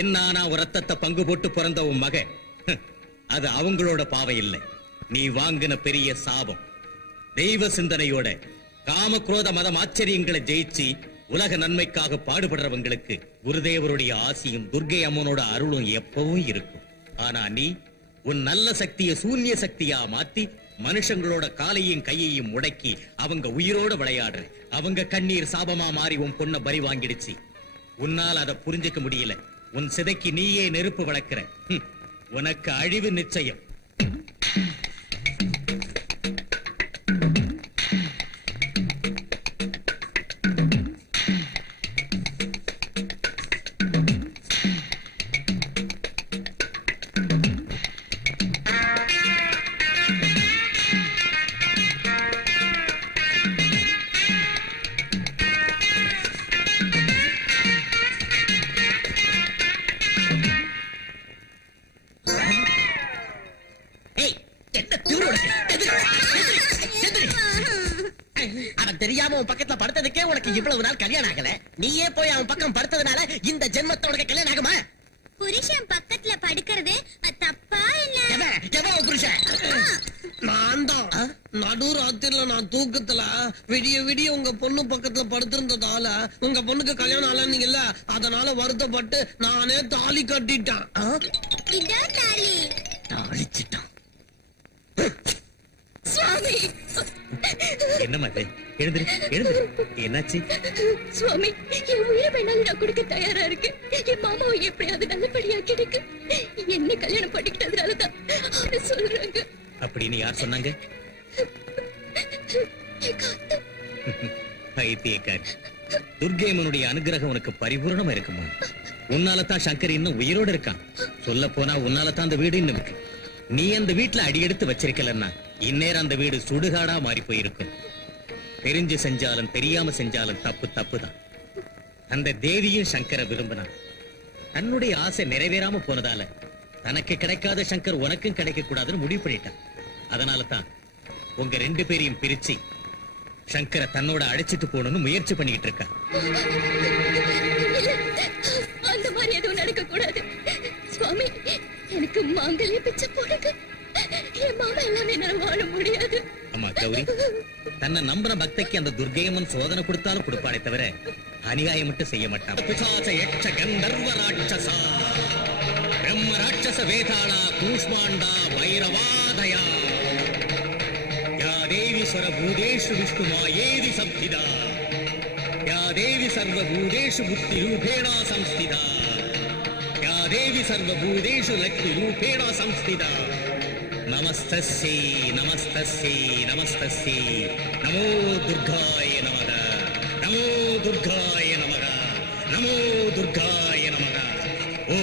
என்னானா ஒரு ரத்தத்தை பங்கு போட்டு பிறந்த உன் மக, அது அவங்களோட பாவை இல்லை, நீ வாங்கின பெரிய சாபம். தெய்வ சிந்தனையோட காம குரோத மதம் ஆச்சரியங்களை ஜெயிச்சு உலக நன்மைக்காக பாடுபடுறவங்களுக்கு குருதேவருடைய ஆசியும் துர்க்கை அம்மனோட அருளும் எப்பவும் இருக்கும். ஆனா நீ உன் நல்ல சக்தியை சூன்ய சக்தியா மாத்தி மனுஷங்களோட காலையும் கையையும் முடக்கி அவங்க உயிரோட விளையாடுற. அவங்க கண்ணீர் சாபமா மாறி உன் பொண்ண பறி வாங்கிடுச்சு. உன்னால் அதை புரிஞ்சுக்க முடியல. உன் சிதைக்கு நீயே நெருப்பு வளர்க்கிற. உனக்கு அழிவு நிச்சயம். தெரியாம உன் பக்கத்துல படுத்ததுக்கே உனக்கு இவ்வளவு நாள் கல்யாணம் ஆகல. நீயே போய் அவன் பக்கம் படுத்ததுனால இந்த ஜென்மத்தோட கல்யாணம் ஆகுமா? புருஷன் பக்கத்துல படுக்கிறது தப்பா இல்ல? புருஷன் நான் தான் நடு ராத்திரில நான் தூக்கத்துல விடிய விடிய உங்க பொண்ணு பக்கத்துல படுத்திருந்ததால உங்க பொண்ணுக்கு கல்யாணம் ஆலன்னீங்கல்ல, அதனால வருத்தப்பட்டு நானே தாலி கட்டிட்டேன். அழிச்சிட்டான். சுவாமி என்னம்மா இது? எழுந்துரு எழுந்துரு. என்னாச்சு? சுவாமி, என் உயிரை வேணாலும் நான் கொடுக்க தயாரா இருக்கேன். என் மாமாவை எப்படியாவது நல்லபடியா கிடைக்கு. என்ன கல்யாணம் பண்ணிக்கிட்டதுனாலதான் அப்படி சொல்றாங்க. அப்படின்னு யார் சொன்னாங்க? பைத்தியக்காரி. துர்கைமனுடைய அனுகிரகம் உனக்கு பரிபூர்ணமா இருக்குமா? உன்னாலதான் சங்கர் இன்னும் உயிரோடு இருக்கான். சொல்ல போனா உன்னாலதான் அந்த வீடு இன்னும் இருக்கு. நீ அந்த வீட்டுல அடியெடுத்து வச்சிருக்கலன்னா இந்நேரம் அந்த வீடு சுடுகாடா மாறி போயிருக்கும். தெரிஞ்சு செஞ்சாலும் தெரியாம செஞ்சாலும் தப்பு தப்புதான். அந்த தேவியும் சங்கரை விரும்பினான். தன்னுடைய ஆசை நிறைவேறாம போனதால தனக்கு கிடைக்காத சங்கர் உனக்கும் கிடைக்க கூடாதுன்னு முடிவு பண்ணிட்டான். அதனால தான் உங்க 2 பேரையும் பிரிச்சு சங்கரை தன்னோட அழைச்சிட்டு போகணும்னு முயற்சி பண்ணிட்டு இருக்கா. அந்த மாதிரி எதுவும் நடக்க கூடாது சுவாமி. எனக்கு மாங்கல்ய பிச்சை போடுங்க. என் மாமா எல்லாமே என்னால வாழ முடியாது. அம்மா கௌரி, தன்னை நம்புற பக்தைக்கு அந்த துர்கையம்மன் சோதனை கொடுத்தாலும் கொடுப்பானே தவிர அநியாயம் மட்டும் செய்ய மாட்டான். பிசாச யட்ச கந்தர்வ ராட்சசா பிரம்ம ராட்சச வேதாளா கூஷ்மாண்டா வைரவாதயா யா தேவி சர்வபூதேஷு விஷ்ணுமாயேதி சம்ஸ்திதா யா தேவி சர்வபூதேஷு புத்தி ரூபேணா சம்ஸ்திதா யா தேவி சர்வபூதேஷு லக்ஷ்மி ரூபேணா சம்ஸ்திதா நமஸ்தஸ்யை நமஸ்தஸ்யை நமஸ்தஸ்யை நமோ துர்காய நமக நமோ துர்காய நமக நமோ துர்காய நமக. ஓ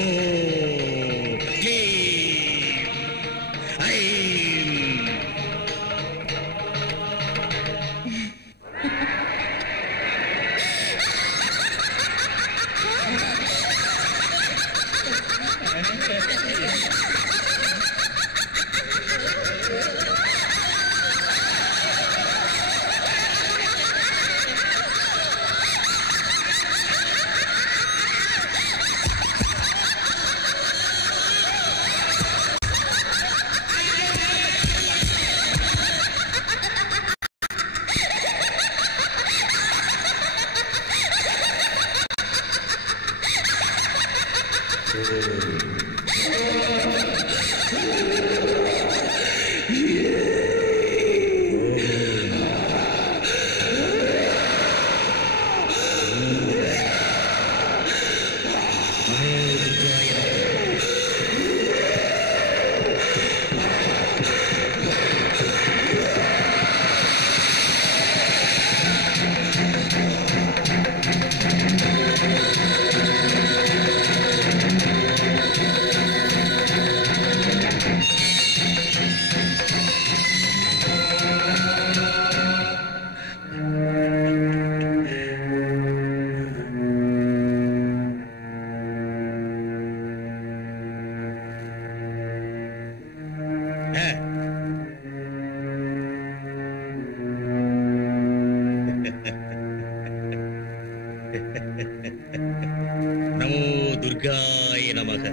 நமோ துர்காய நமக.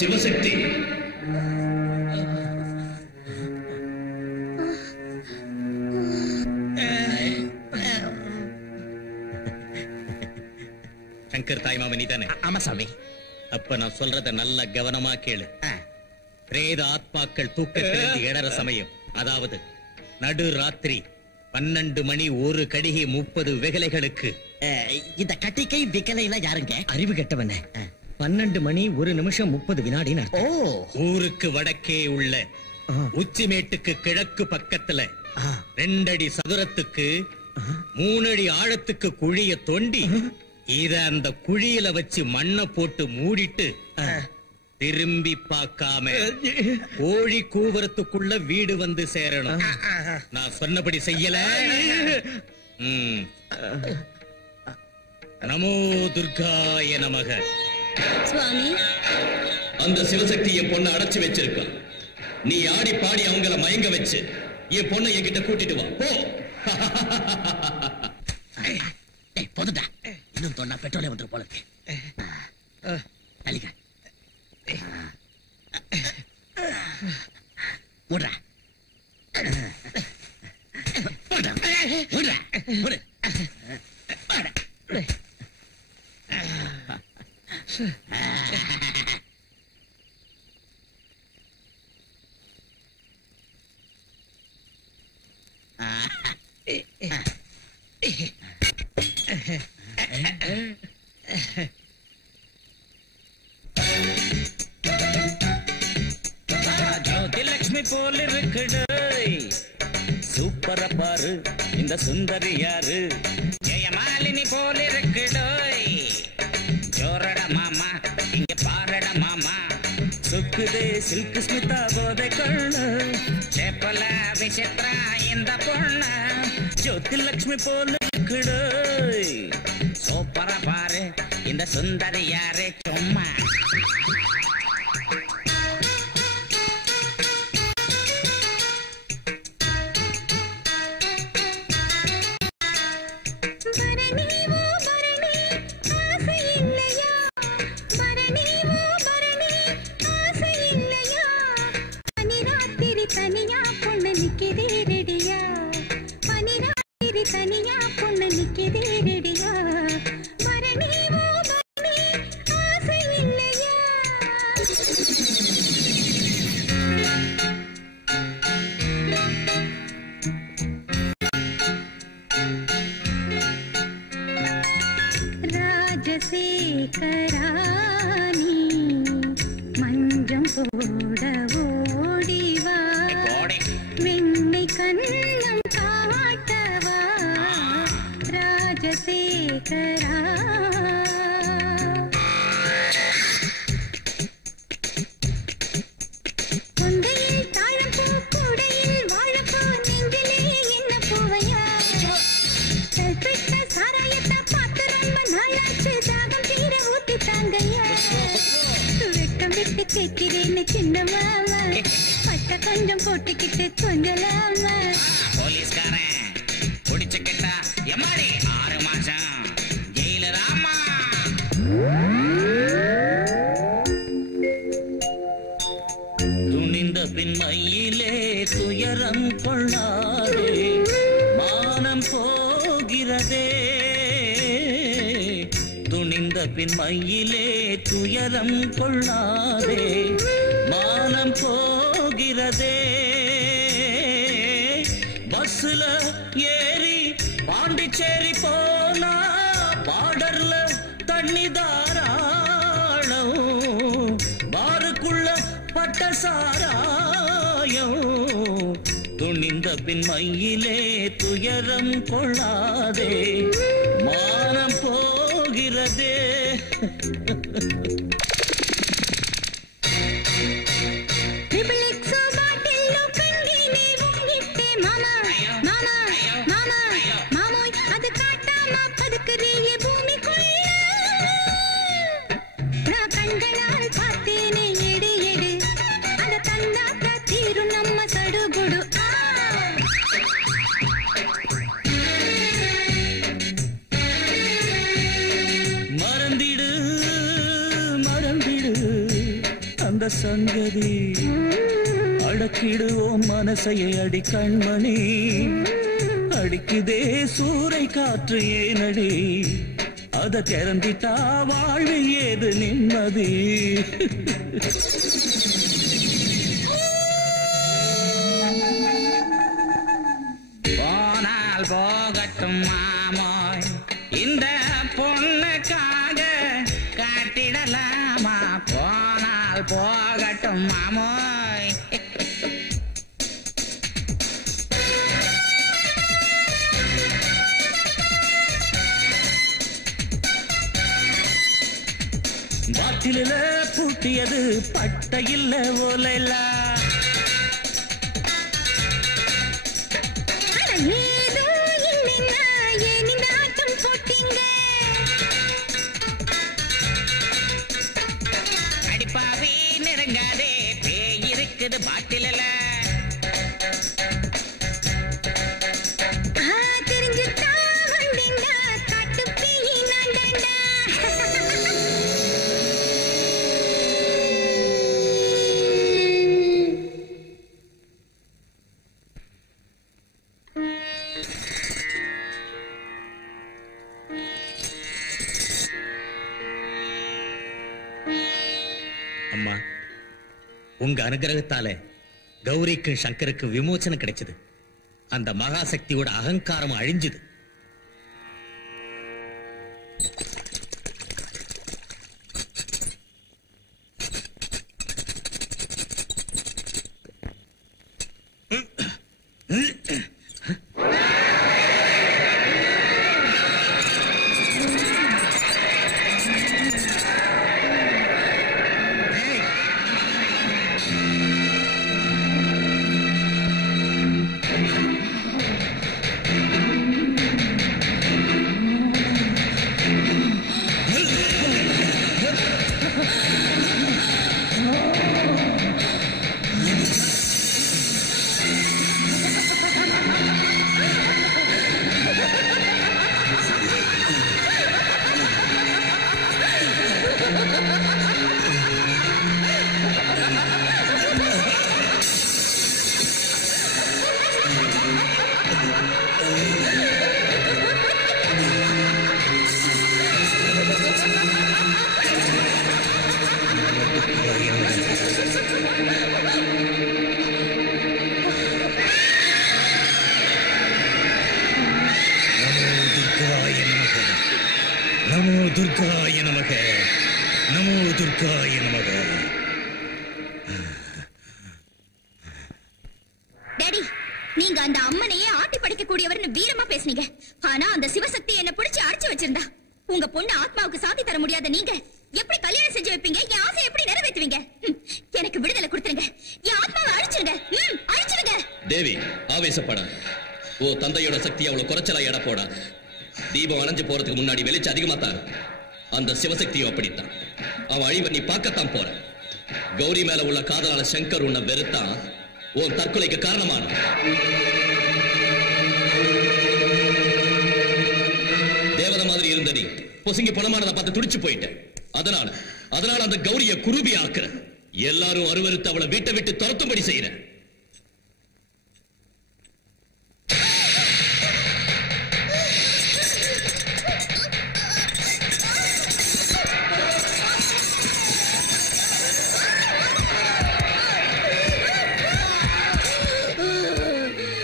சிவசக்தி, சங்கர் தாய்மாம நீ தானே? ஆமா சாமி. அப்ப நான் சொல்றத நல்ல கவனமா கேளு. பிரேத ஆத்மாக்கள் தூக்கத்திலிருந்து எழற சமயம், அதாவது நடு ராத்திரி 12 மணி 1 கடிகை 30 விகலைகளுக்கு. இந்த கட்டிக்கை விகலைனா யாருங்க? அறிவு கெட்டவன. 12 மணி 1 நிமிஷம் 30 வினாடி. ஊருக்கு வடக்கே உள்ள உச்சிமேட்டுக்கு கிழக்கு பக்கத்துல 2 அடி சதுரத்துக்கு 3 அடி ஆழத்துக்கு குழிய தோண்டி இத அந்த குழியில வச்சு மண்ணை போட்டு மூடிட்டு திரும்பி பார்க்காம கோழி கூவரத்துக்குள்ள வீடு வந்து சேரணும். நான் சொன்னபடி செய்யல. நமோ துர்காய நமக. சுவாமி, அந்த சிவசக்தி என் பொண்ணை அடைச்சு வச்சிருக்கான். நீ ஆடி பாடி அவங்கள மயங்க வச்சு என் பொண்ணை என்கிட்ட கூட்டிட்டு வா. போ. போதுடா, இன்னும் தொண்டா பெட்ரோலே வந்துரு போல இருக்கு. ஜோதிலட்சுமி போல இருக்குடு சூப்பர பாரு இந்த சுந்தரி யாரு ஜெயமாலினி போல இருக்குடோய் ஜோரட மாமா இங்க பாரட மாமா சுக்குதே சில்க் ஸ்மிதா போதை கொள்ளு சேப்பல விசித்ரா இந்த பொண்ணு ஜோதிலட்சுமி போல இருக்குடோய் சூப்பர பாரு இந்த சுந்தரி யாரு சும்மா சங்கதி அடக்கிடுவோம் மனசையை அடி கண்மணி அடிக்குதே சூறை காற்று ஏனடி அத திறந்திட்டா வாழ்வு ஏது நிம்மதி போனால் போகட்டும் மாமோய் இந்த பொண்ணுக்காக காட்டிடலாமா போனால் போகட்டும் மாமோய் பாட்டில பூட்டியது பட்டையில்ல ஓலைல அடிப்பாவே நெருங்காதே பேய் இருக்குது பாட்டில அம்மா, உங்க அனுகிரகத்தால கௌரிக்கும் சங்கருக்கு விமோசனம் கிடைச்சது. அந்த மகாசக்தியோட அகங்காரம் அழிஞ்சுது. நமோ துர்காய நமக, நமோ துர்காய நமக. டாடி, நீங்க அந்த அம்மனையே ஆட்டி படைக்கக்கூடியவர்னு வீரமா பேசுனீங்க. ஆனா அந்த சிவசக்தி என்ன பிடிச்சு அடிச்சு வச்சிருந்தா. உங்க பொண்ணு ஆத்மாவுக்கு சாதி தர முடியாத நீங்க எப்படி கல்யாணம் செஞ்சு வைப்பீங்க? என் ஆசை எப்படி நிறைவேற்றுவீங்க? எனக்கு விடுதலை கொடுத்துருங்க. என் ஆத்மாவை அழிச்சிருங்க. அழிச்சிருங்க. தேவி, ஆவேசப்பட. ஓ தந்தையோட சக்தி அவ்வளவு குறைச்சலா எடை போட. தீபம் அணைஞ்சு போறதுக்கு முன்னாடி வெளிச்சு அதிகமா தான். அந்த சிவசக்தியும் அப்படித்தான். அவன் அழிவை நீ பார்க்கத்தான் போற. கௌரி மேல உள்ள காதலான சங்கர் உன்னை வெறுத்தான். உன் தற்கொலைக்கு காரணமான தேவதை மாதிரி இருந்த நீ பொசுங்கி பணமானதை பார்த்து துடிச்சு போயிட்ட. அதனால அந்த கௌரிய குருபி ஆக்குற. எல்லாரும் அருவருத்து அவளை வீட்டை விட்டு துரத்தும்படி செய்யற.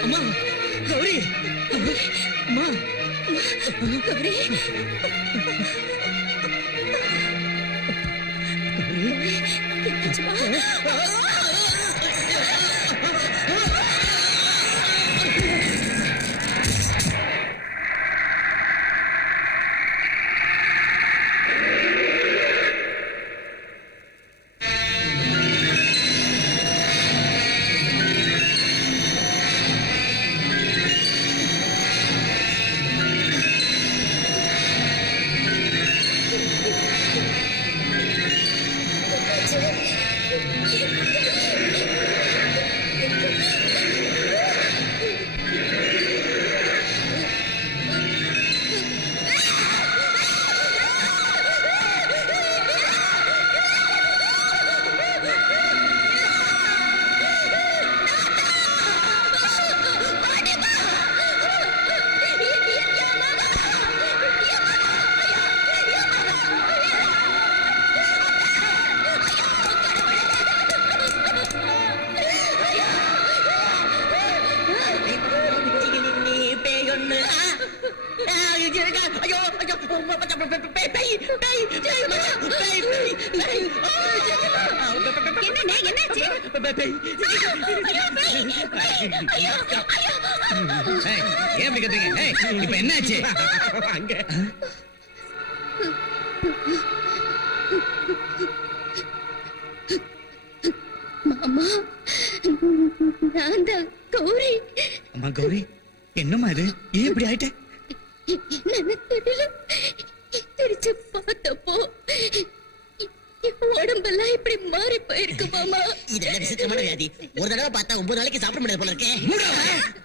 அம்மா கௌரி, அம்மா கௌரி, இப்ப என்னாச்சு? மாமா, நான் தான் கௌரி. அம்மா கௌரி, என்னம்மா இது? ஏன் இப்படி ஆயிட்ட? திருச்சு பார்த்தப்போ உடம்பெல்லாம் இப்படி மாறி போயிருக்கு மாமா. இதெல்லாம் விசித்திரமான வியாதி. ஒரு தடவை பார்த்தா 9 நாளைக்கு சாப்பிட முடியாது போல இருக்கே.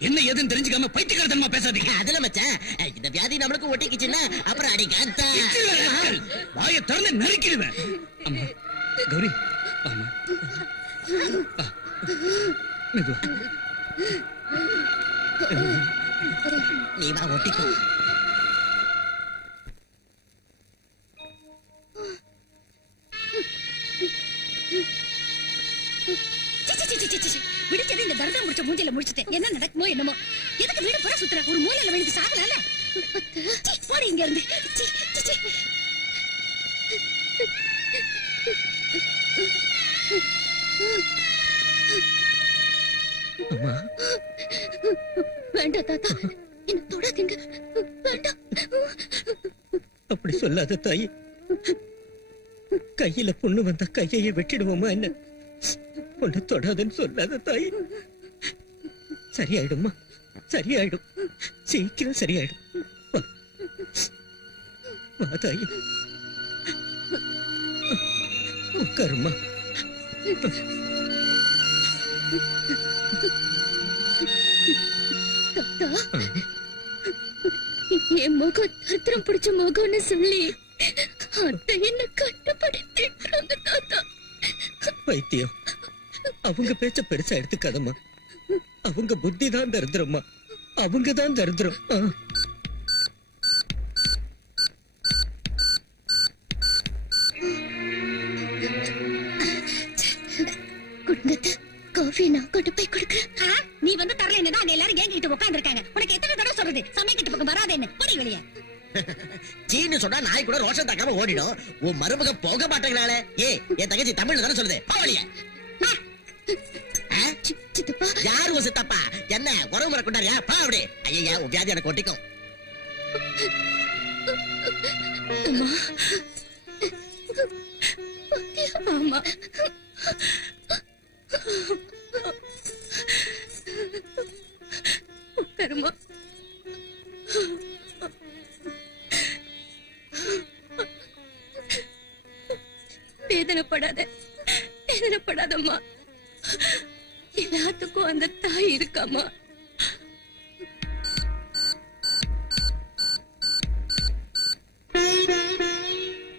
என்ன ஏதுன்னு தெரிஞ்சுக்காம பைத்தியக்காரத்தனமா பேசாதீங்க. அதுல மச்சான், இந்த வியாதி நம்மளுக்கு ஒட்டிக்கிச்சுன்னா அப்புறம் அடிக்காத வாயை திறந்து நறுக்கிடுவேன். அம்மா கௌரி, அம்மா மெதுவா. நீ வா ஒட்டிக்கோ. முடிச்ச மூஞ்சில முடிச்சிட்டு என்ன நடக்குமோ என்னமோ. எதுக்கு வீடு பூரா சுத்துற? ஒரு மூலையில விழுந்து சாகலாம்ல. போடி இங்க இருந்து. அம்மா வேண்டாம் தாத்தா, என்ன தொடாதீங்க, வேண்டாம். அப்படி சொல்லாத தாய். கையில பொண்ணு வந்தா கையையே வெட்டிடுவோமா என்ன? பொண்ணு தொடாதுன்னு சொல்லாத தாய். சரியாயிடுமா, சரியாயிடும், சீக்கிரம் சரியாயிடும். வா தாய், உட்காருமா. தாத்தா, என் முகம் தத்திரம் பிடிச்ச முகம்னு சொல்லி அத்தை என்ன கட்டுப்படுத்திட்டாங்க தாத்தா. வைத்தியம், அவங்க பேச்ச பெருசா எடுத்துக்காதம்மா. அவங்க புத்தி தான் தரித்திரம்மா, அவங்க தான் தரித்திரம். காஃபி நான் கொண்டு போய் கொடுக்குறேன். நீ வந்து தரல என்னதான் எல்லாரும் கேங்கிட்டு உட்கார்ந்து இருக்காங்க. உனக்கு எத்தனை தடவை சொல்றது சமைக்கிட்டு பக்கம் வராத என்ன? போடி வெளியே. சீன்னு சொன்னா நாய் கூட ரோஷம் தாக்காம ஓடிடும். உன் மருமக போக மாட்டேங்கிறாளே. என் தங்கச்சி தமிழ்ல தானே சொல்லுது. போவலியா சித்தப்பா? யாரு உன் சித்தப்பா? என்ன உறவு முறை கொண்டாரியா? பா அப்படி. ஐயா, உன் வியாதி எனக்கு ஒட்டிக்கும். ஆமா, உட்காருமா. வேதனைப்படாத, வேதனைப்படாதம்மா. எல்லாத்துக்கும் அந்த தாய் இருக்காமா.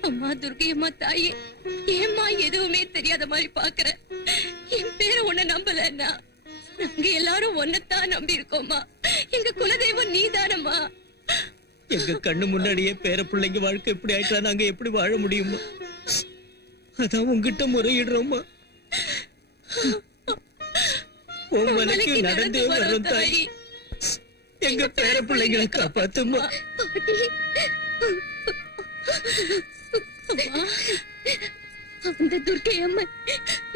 அம்மா துர்கையம்மா தாயே, ஏம்மா எதுவுமே தெரியாத மாதிரி பாக்குற? என் பேரை உன்னை நம்பலன்னா நாங்க எல்லாரும் ஒன்னத்தான் நம்பி இருக்கோமா. எங்க குலதெய்வம் நீதானம்மா. எங்க கண்ணு முன்னாடியே பேர பிள்ளைங்க வாழ்க்கை எப்படி ஆயிட்டா நாங்க எப்படி வாழ முடியுமா? அதான் உங்ககிட்ட முறையிடுறோமா. உன் மனைக்கு நடந்தே வரும் தாய். எங்க பேர பிள்ளைங்களை காப்பாத்துமா. அந்த துர்க்கை அம்மன்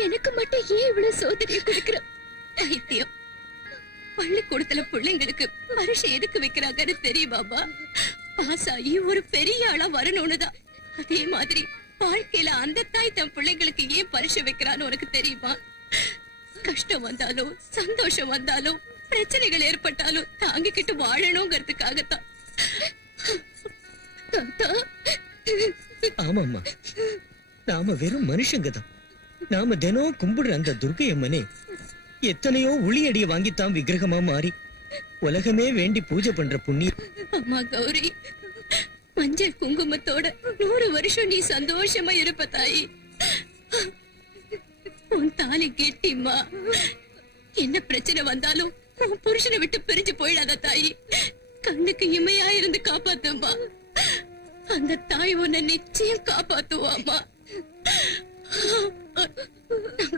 எனக்கு மட்டும் ஏன் இவ்வளவு சோதனையை கொடுக்கிற? வைத்தியம், பள்ளிக்கூடத்துல பிள்ளைங்களுக்கு பரிசை எதுக்கு வைக்கிறாங்கன்னு தெரியுமாமா? பாஸ் ஆகி ஒரு பெரிய ஆளா வரணும்னுதான். அதே மாதிரி வாழ்க்கையில அந்த தாய் தன் பிள்ளைங்களுக்கு ஏன் பரிசை வைக்கிறான்னு உனக்கு தெரியுமா? கஷ்டம் வந்தாலும் சந்தோஷம் வந்தாலும் பிரச்சனைகள் ஏற்பட்டாலும் தாங்கிக்கிட்டு வாழணுங்கிறதுக்காகத்தான். ஆமாமா, நாம வெறும் மனுஷங்க தான். நாம தினம் கும்பிடுற அந்த துர்க்கை அம்மனே எத்தனையோ உளியடிய வாங்கித்தான் விக்கிரகமா மாறி உலகமே வேண்டி பூஜை பண்ற புண்ணியம். அம்மா கௌரி, மஞ்சள் குங்குமத்தோட 100 வருஷம் நீ சந்தோஷமா இருப்ப தாயி. உன் தாலி கெட்டிம்மா. என்ன பிரச்சனை வந்தாலும் உன் புருஷனை விட்டு பிரிஞ்சு போயிடாத தாயி. கண்ணுக்கு இமையா இருந்து காப்பாத்துமா. அந்த தாய் உன்னை நிச்சயம் காப்பாத்துவாமா.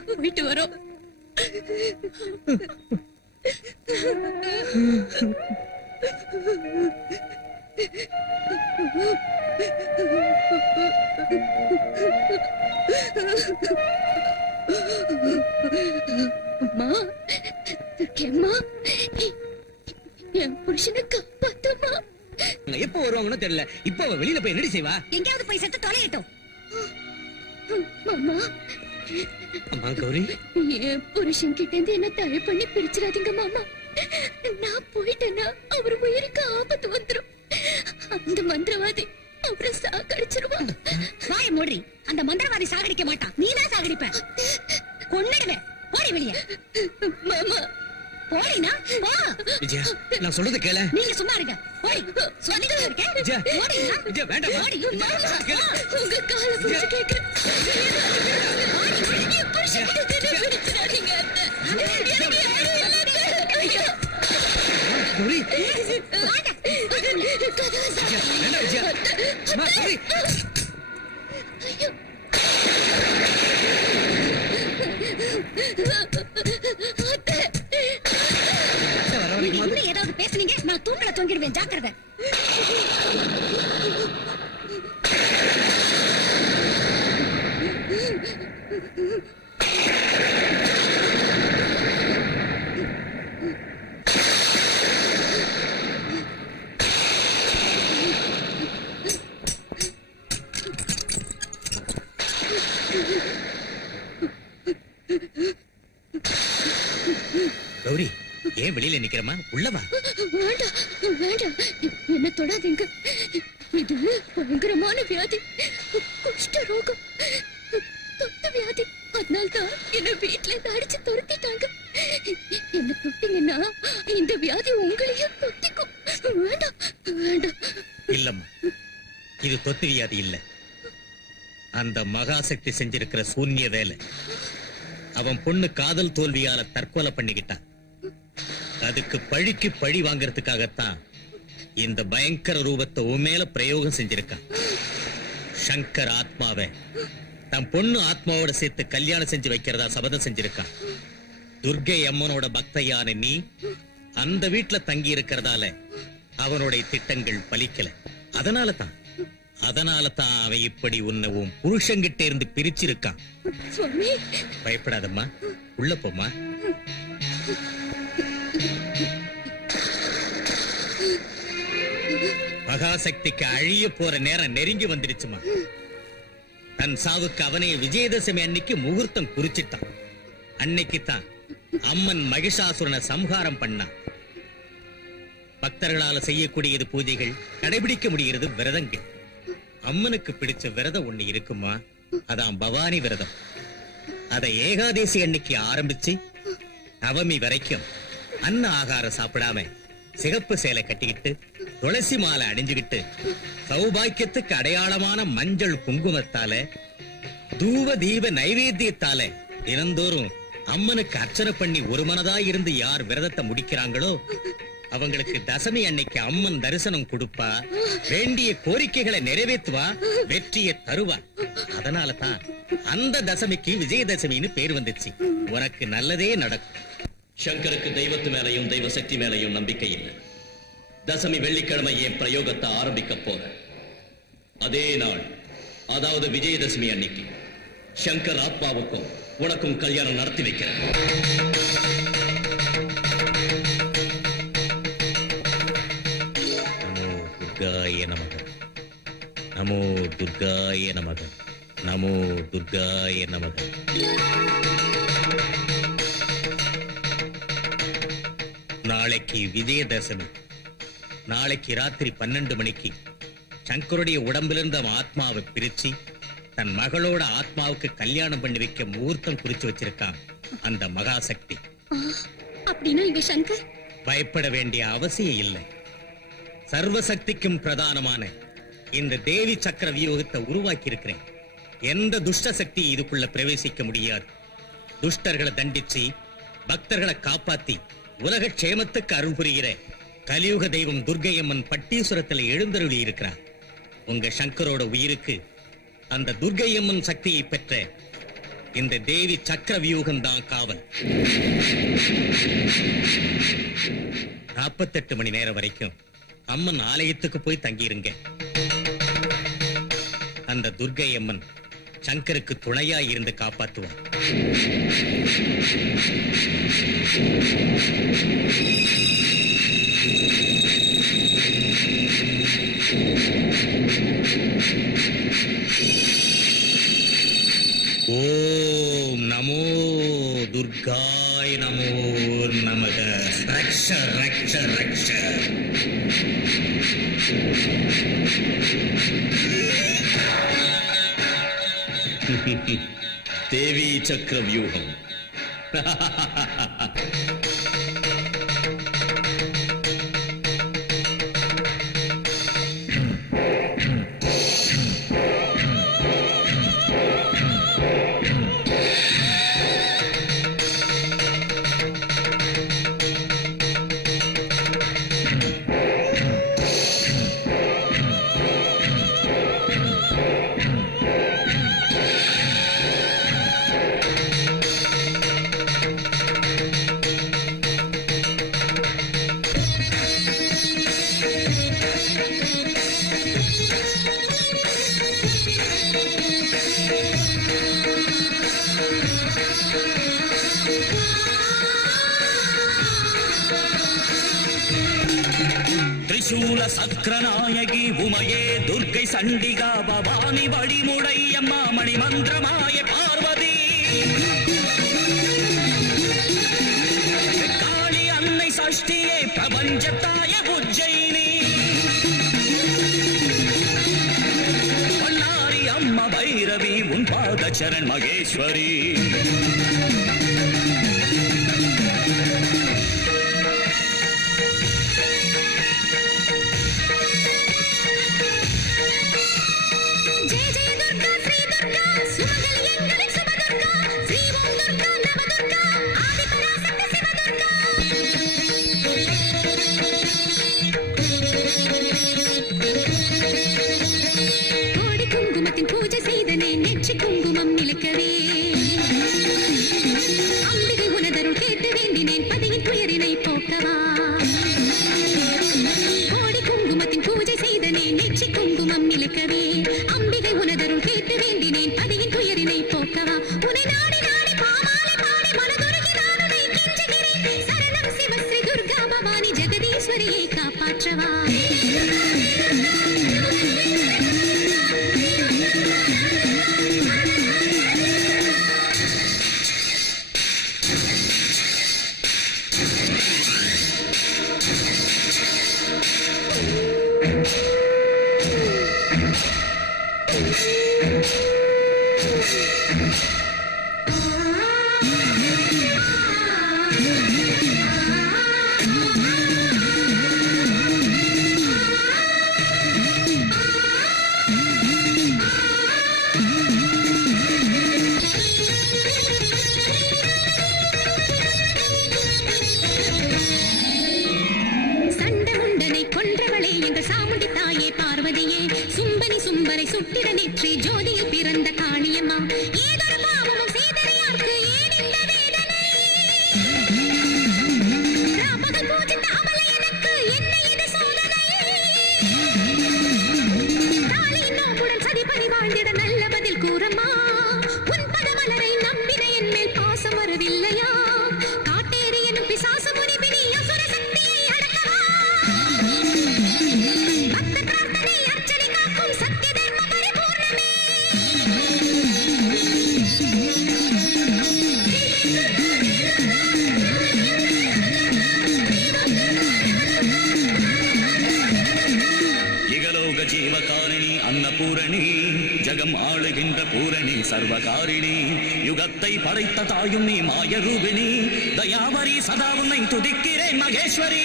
போயிட்டு வரோம். அம்மா, துர்க்கையம்மா, என் புருஷனை காப்பாத்துமா. எப்ப வருவாங்கன்னு தெரியல. இப்ப அவ வெளியில போய் என்னடி செய்வா? எங்கேயாவது போய் செத்து தொலையட்டும். மாமா, அம்மா கௌரி, என் புருஷன் கிட்ட இருந்து என்ன தழை பண்ணி பிரிச்சிடாதீங்க மாமா. நான் போயிட்டேன்னா அவர் உயிருக்கு ஆபத்து வந்துரும். அந்த மந்திரவாதி அவரை சாகடிச்சிருவான். வாய மூடி. அந்த மந்திரவாதி சாகடிக்க மாட்டான், நீதான் சாகடிப்ப. கொன்னுடுவேன். போடி வெளியே. மாமா போடினா போ. விஜயா, நான் சொல்றது கேள. நீங்க சும்மா இருங்க. போடி. சொல்லிட்டு இருக்கேன். விஜயா, போடினா. விஜயா வேண்டாம். போடி. உங்க காலை பிடிச்சு கேக்குறேன். கௌரி, வேண்டாம் விஜயா. அம்மா கௌரி, தொங்கிடுவேன், ஜாக்கிரதை. கௌரி, ஏன் வெளியில நிக்கிறமா? உள்ளவா. வேண்டாம் வேண்டாம், என்ன தொடாதீங்க. இது பயங்கரமான வியாதி, குஷ்ட ரோகம், தொத்த வியாதி. அதனால்தான் என்ன வீட்டுல இருந்து அடிச்சு துரத்திட்டாங்க. என்ன தொட்டீங்கன்னா இந்த வியாதி உங்களையும் தொத்திக்கும். வேண்டாம் வேண்டாம். இல்லம்மா, இது தொத்து வியாதி இல்ல. அந்த மகாசக்தி செஞ்சிருக்கிற சூன்ய வேலை. அவன் பொண்ணு காதல் தோல்வியால தற்கொலை பண்ணிக்கிட்டான். அதுக்கு பழிக்கு பழி வாங்கறதுக்காகத்தான் இந்த பயங்கர ரூபத்தை உன் மேல பிரயோகம் செஞ்சிருக்கான். சங்கர் ஆத்மாவை தன் பொண்ணு ஆத்மாவோட சேர்த்து கல்யாணம் செஞ்சு வைக்கிறதா சபதம் செஞ்சிருக்கான். துர்க்கை அம்மனோட பக்தையான நீ அந்த வீட்டுல தங்கி இருக்கிறதால அவனுடைய திட்டங்கள் பலிக்கல. அதனால தான் அவன் இப்படி உன்னை உன் புருஷங்கிட்ட இருந்து பிரிச்சிருக்கான். பயப்படாதம்மா, உள்ள போமா. மகாசக்திக்கு அழிய போற நேரம் நெருங்கி வந்துருச்சுமா. தன் சாவுக்கு அவனை விஜயதசமி அன்னைக்கு முகூர்த்தம் குறிச்சிட்டான். அன்னைக்குத்தான் அம்மன் மகிஷாசுரனை சம்ஹாரம் பண்ணான். பக்தர்களால செய்யக்கூடியது பூஜைகள், கடைபிடிக்க முடிகிறது விரதங்கள். அம்மனுக்கு பிடிச்ச விரதம் ஒண்ணு இருக்குமா, அதான் பவானி விரதம். அதை ஏகாதேசி அன்னைக்கு ஆரம்பிச்சு நவமி வரைக்கும் அன்ன ஆகாரம் சாப்பிடாம சிகப்பு சேலை கட்டிக்கிட்டு துளசி மாலை அணிஞ்சுகிட்டு சௌபாக்கியத்துக்கு அடையாளமான மஞ்சள் குங்குமத்தால தூவ தீப நைவேத்தியத்தால தினந்தோறும் அம்மனுக்கு அர்ச்சனை பண்ணி ஒரு மனதாய் இருந்து யார் விரதத்தை முடிக்கிறாங்களோ அவங்களுக்கு தசமி அன்னைக்கு அம்மன் தரிசனம் கொடுப்பா, வேண்டிய கோரிக்கைகளை நிறைவேற்றுவா, வெற்றியை தருவா. அதனால தான் அந்த தசமிக்கு விஜயதசமின்னு பேர் வந்துச்சு. உனக்கு நல்லதே நடக்கும். சங்கருக்கு தெய்வத்து மேலையும் தெய்வ சக்தி மேலையும் நம்பிக்கை இல்லை. தசமி வெள்ளிக்கிழமை என் பிரயோகத்தை ஆரம்பிக்க போற அதே நாள், அதாவது விஜயதசமி அன்னைக்கு சங்கர் ஆத்மாவுக்கும் உனக்கும் கல்யாணம் நடத்தி வைக்கிறேன். துர்காய நமக, நமோ துர்காய நமக, நமோ துர்காய நமக. நாளைக்கு விஜயதசமி. நாளைக்கு ராத்திரி 12 மணிக்கு சங்கருடைய உடம்பிலிருந்து அவன் ஆத்மாவை பிரிச்சு தன் மகளோட ஆத்மாவுக்கு கல்யாணம் பண்ணி வைக்க முகூர்த்தம் குறிச்சு வச்சிருக்கான் அந்த மகாசக்தி. அப்படின்னா இங்க சங்கர் பயப்பட வேண்டிய அவசியம் இல்லை. சர்வசக்திக்கும் பிரதானமான இந்த தேவி சக்கர வியூகத்தை உருவாக்கி இருக்கிறேன். எந்த துஷ்ட சக்தி இதுக்குள்ள பிரவேசிக்க முடியாது. துஷ்டர்களை தண்டிச்சு பக்தர்களை காப்பாத்தி உலக க்ஷேமத்துக்கு அருள் புரிகிற கலியுக தெய்வம் துர்க்கையம்மன் பட்டீஸ்வரத்துல எழுந்தருளி இருக்கிறார். உங்க சங்கரோட உயிருக்கு அந்த துர்க்கையம்மன் சக்தியை பெற்ற இந்த தேவி சக்கர வியூகம் தான் காவல். 48 மணி நேரம் வரைக்கும் அம்மன் ஆலயத்துக்கு போய் தங்கியிருங்க. அந்த துர்க்கை அம்மன் சங்கருக்கு துணையா இருந்து காப்பாற்றுவார். ஓம் நமோ துர்காய நமோ நமக. ரக்ஷ ரக்ஷ ரக்ஷ. தேவி சக்கர வியூகம். திரிசூல சக்கரநாயகி உமையே துர்க்கை சண்டிகா பவானி வழிமுடையம்மா மணி மந்திரமாய பார்வதி காளி அன்னை சஷ்டியே பிரபஞ்சத்தாய உஜ்ஜயினி பல்லாரி அம்மா பைரவி உன் பாத சரண் மகேஸ்வரி சர்வகாரிணி யுகத்தை படைத்த தாயும் நீ மாயரூபிணி தயாவரி சதா உன்னை துதிக்கிறேன் மகேஸ்வரி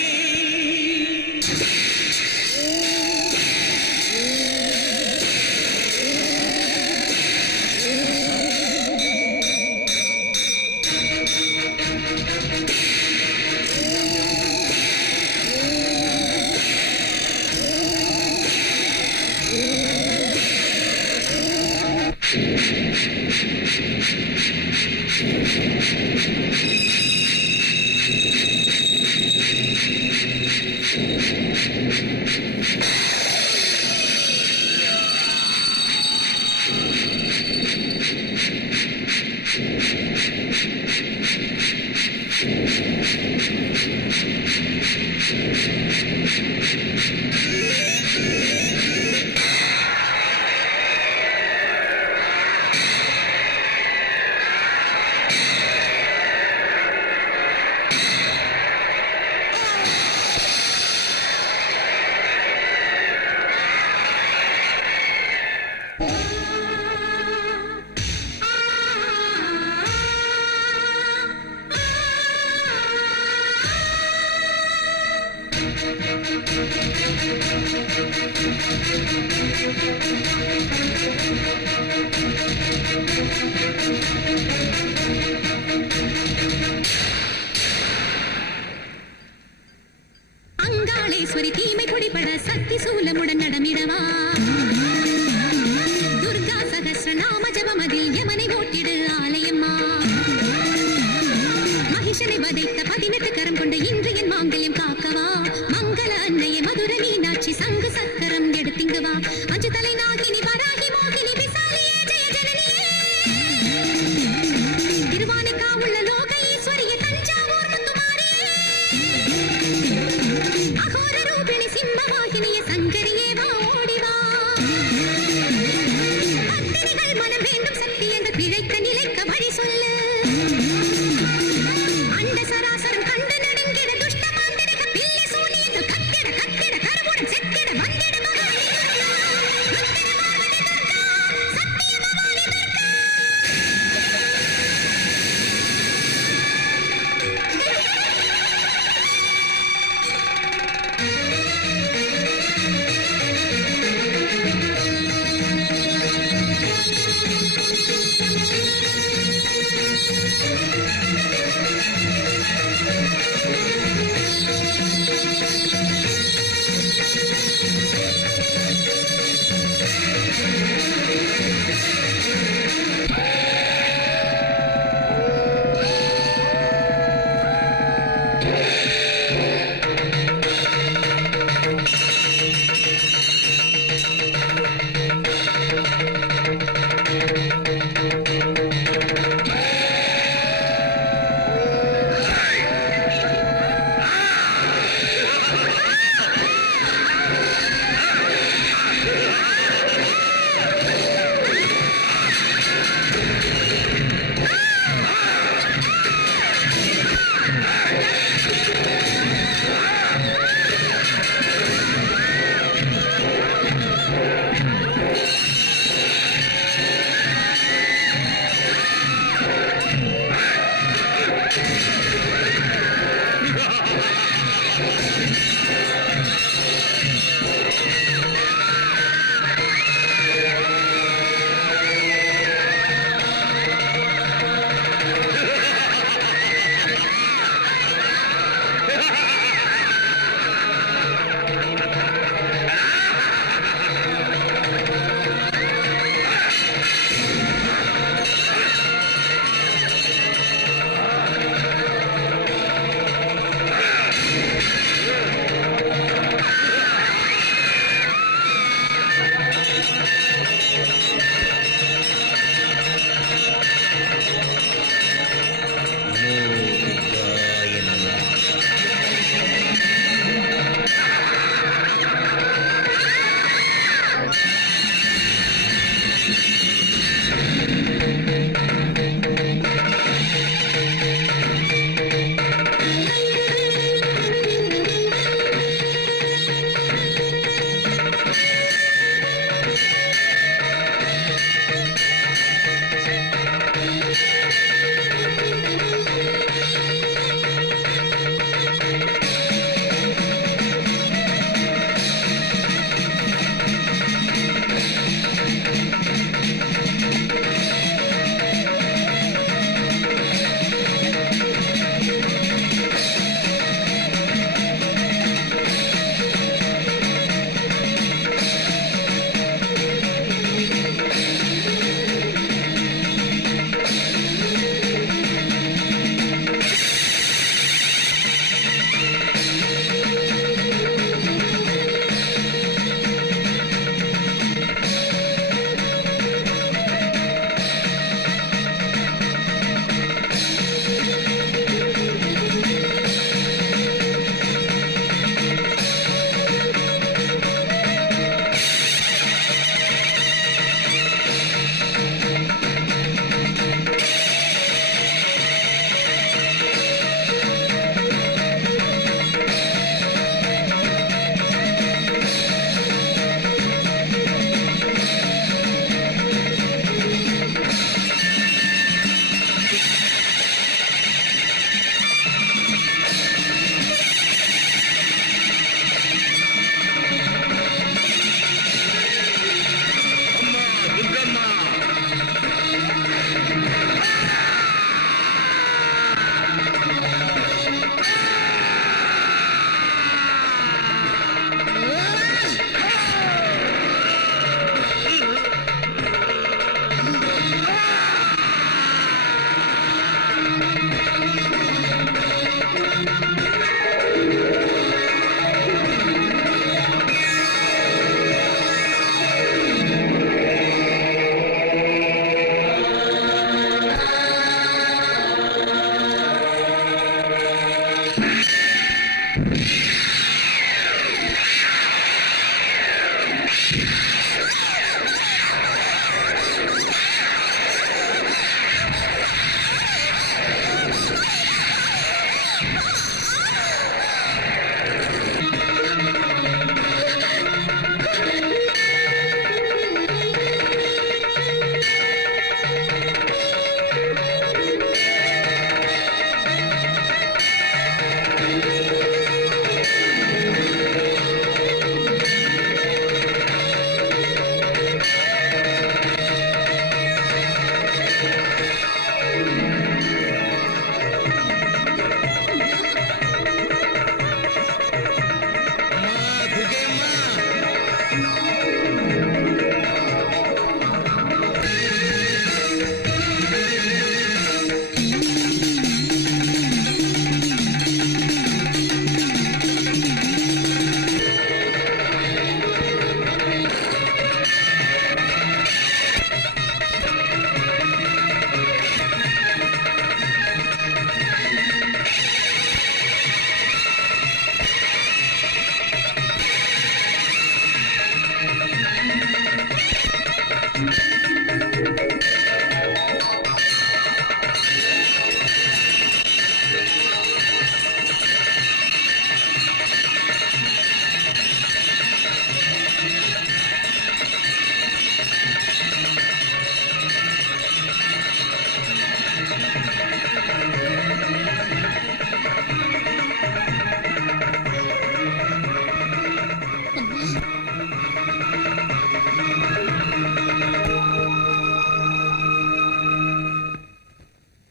அங்காளேஸ்வரி தீமை பொடிபட சக்தி சூலமுடன் நடமிடவா துர்கா சகஸ்ரநாம ஜபமதில் யமனை ஓட்டிடு ஆலயம்மா மகிஷனை வதைத்த 18 கரம் கொண்ட இன்று என் மாங்கல்யம் காக்கவா மங்கள அன்னையே மதுர மீனாட்சி சங்கு சக்கரம் எடுத்திங்குவா அஞ்சு தலை நாகினி வராகி மோகினி விசாலியே ஜெய ஜனனியே திருவானைக்கா உள்ள லோக ஈஸ்வரியே தஞ்சாவூர் முத்துமாரியே அகோர ரூபிணி சிம்மமாகி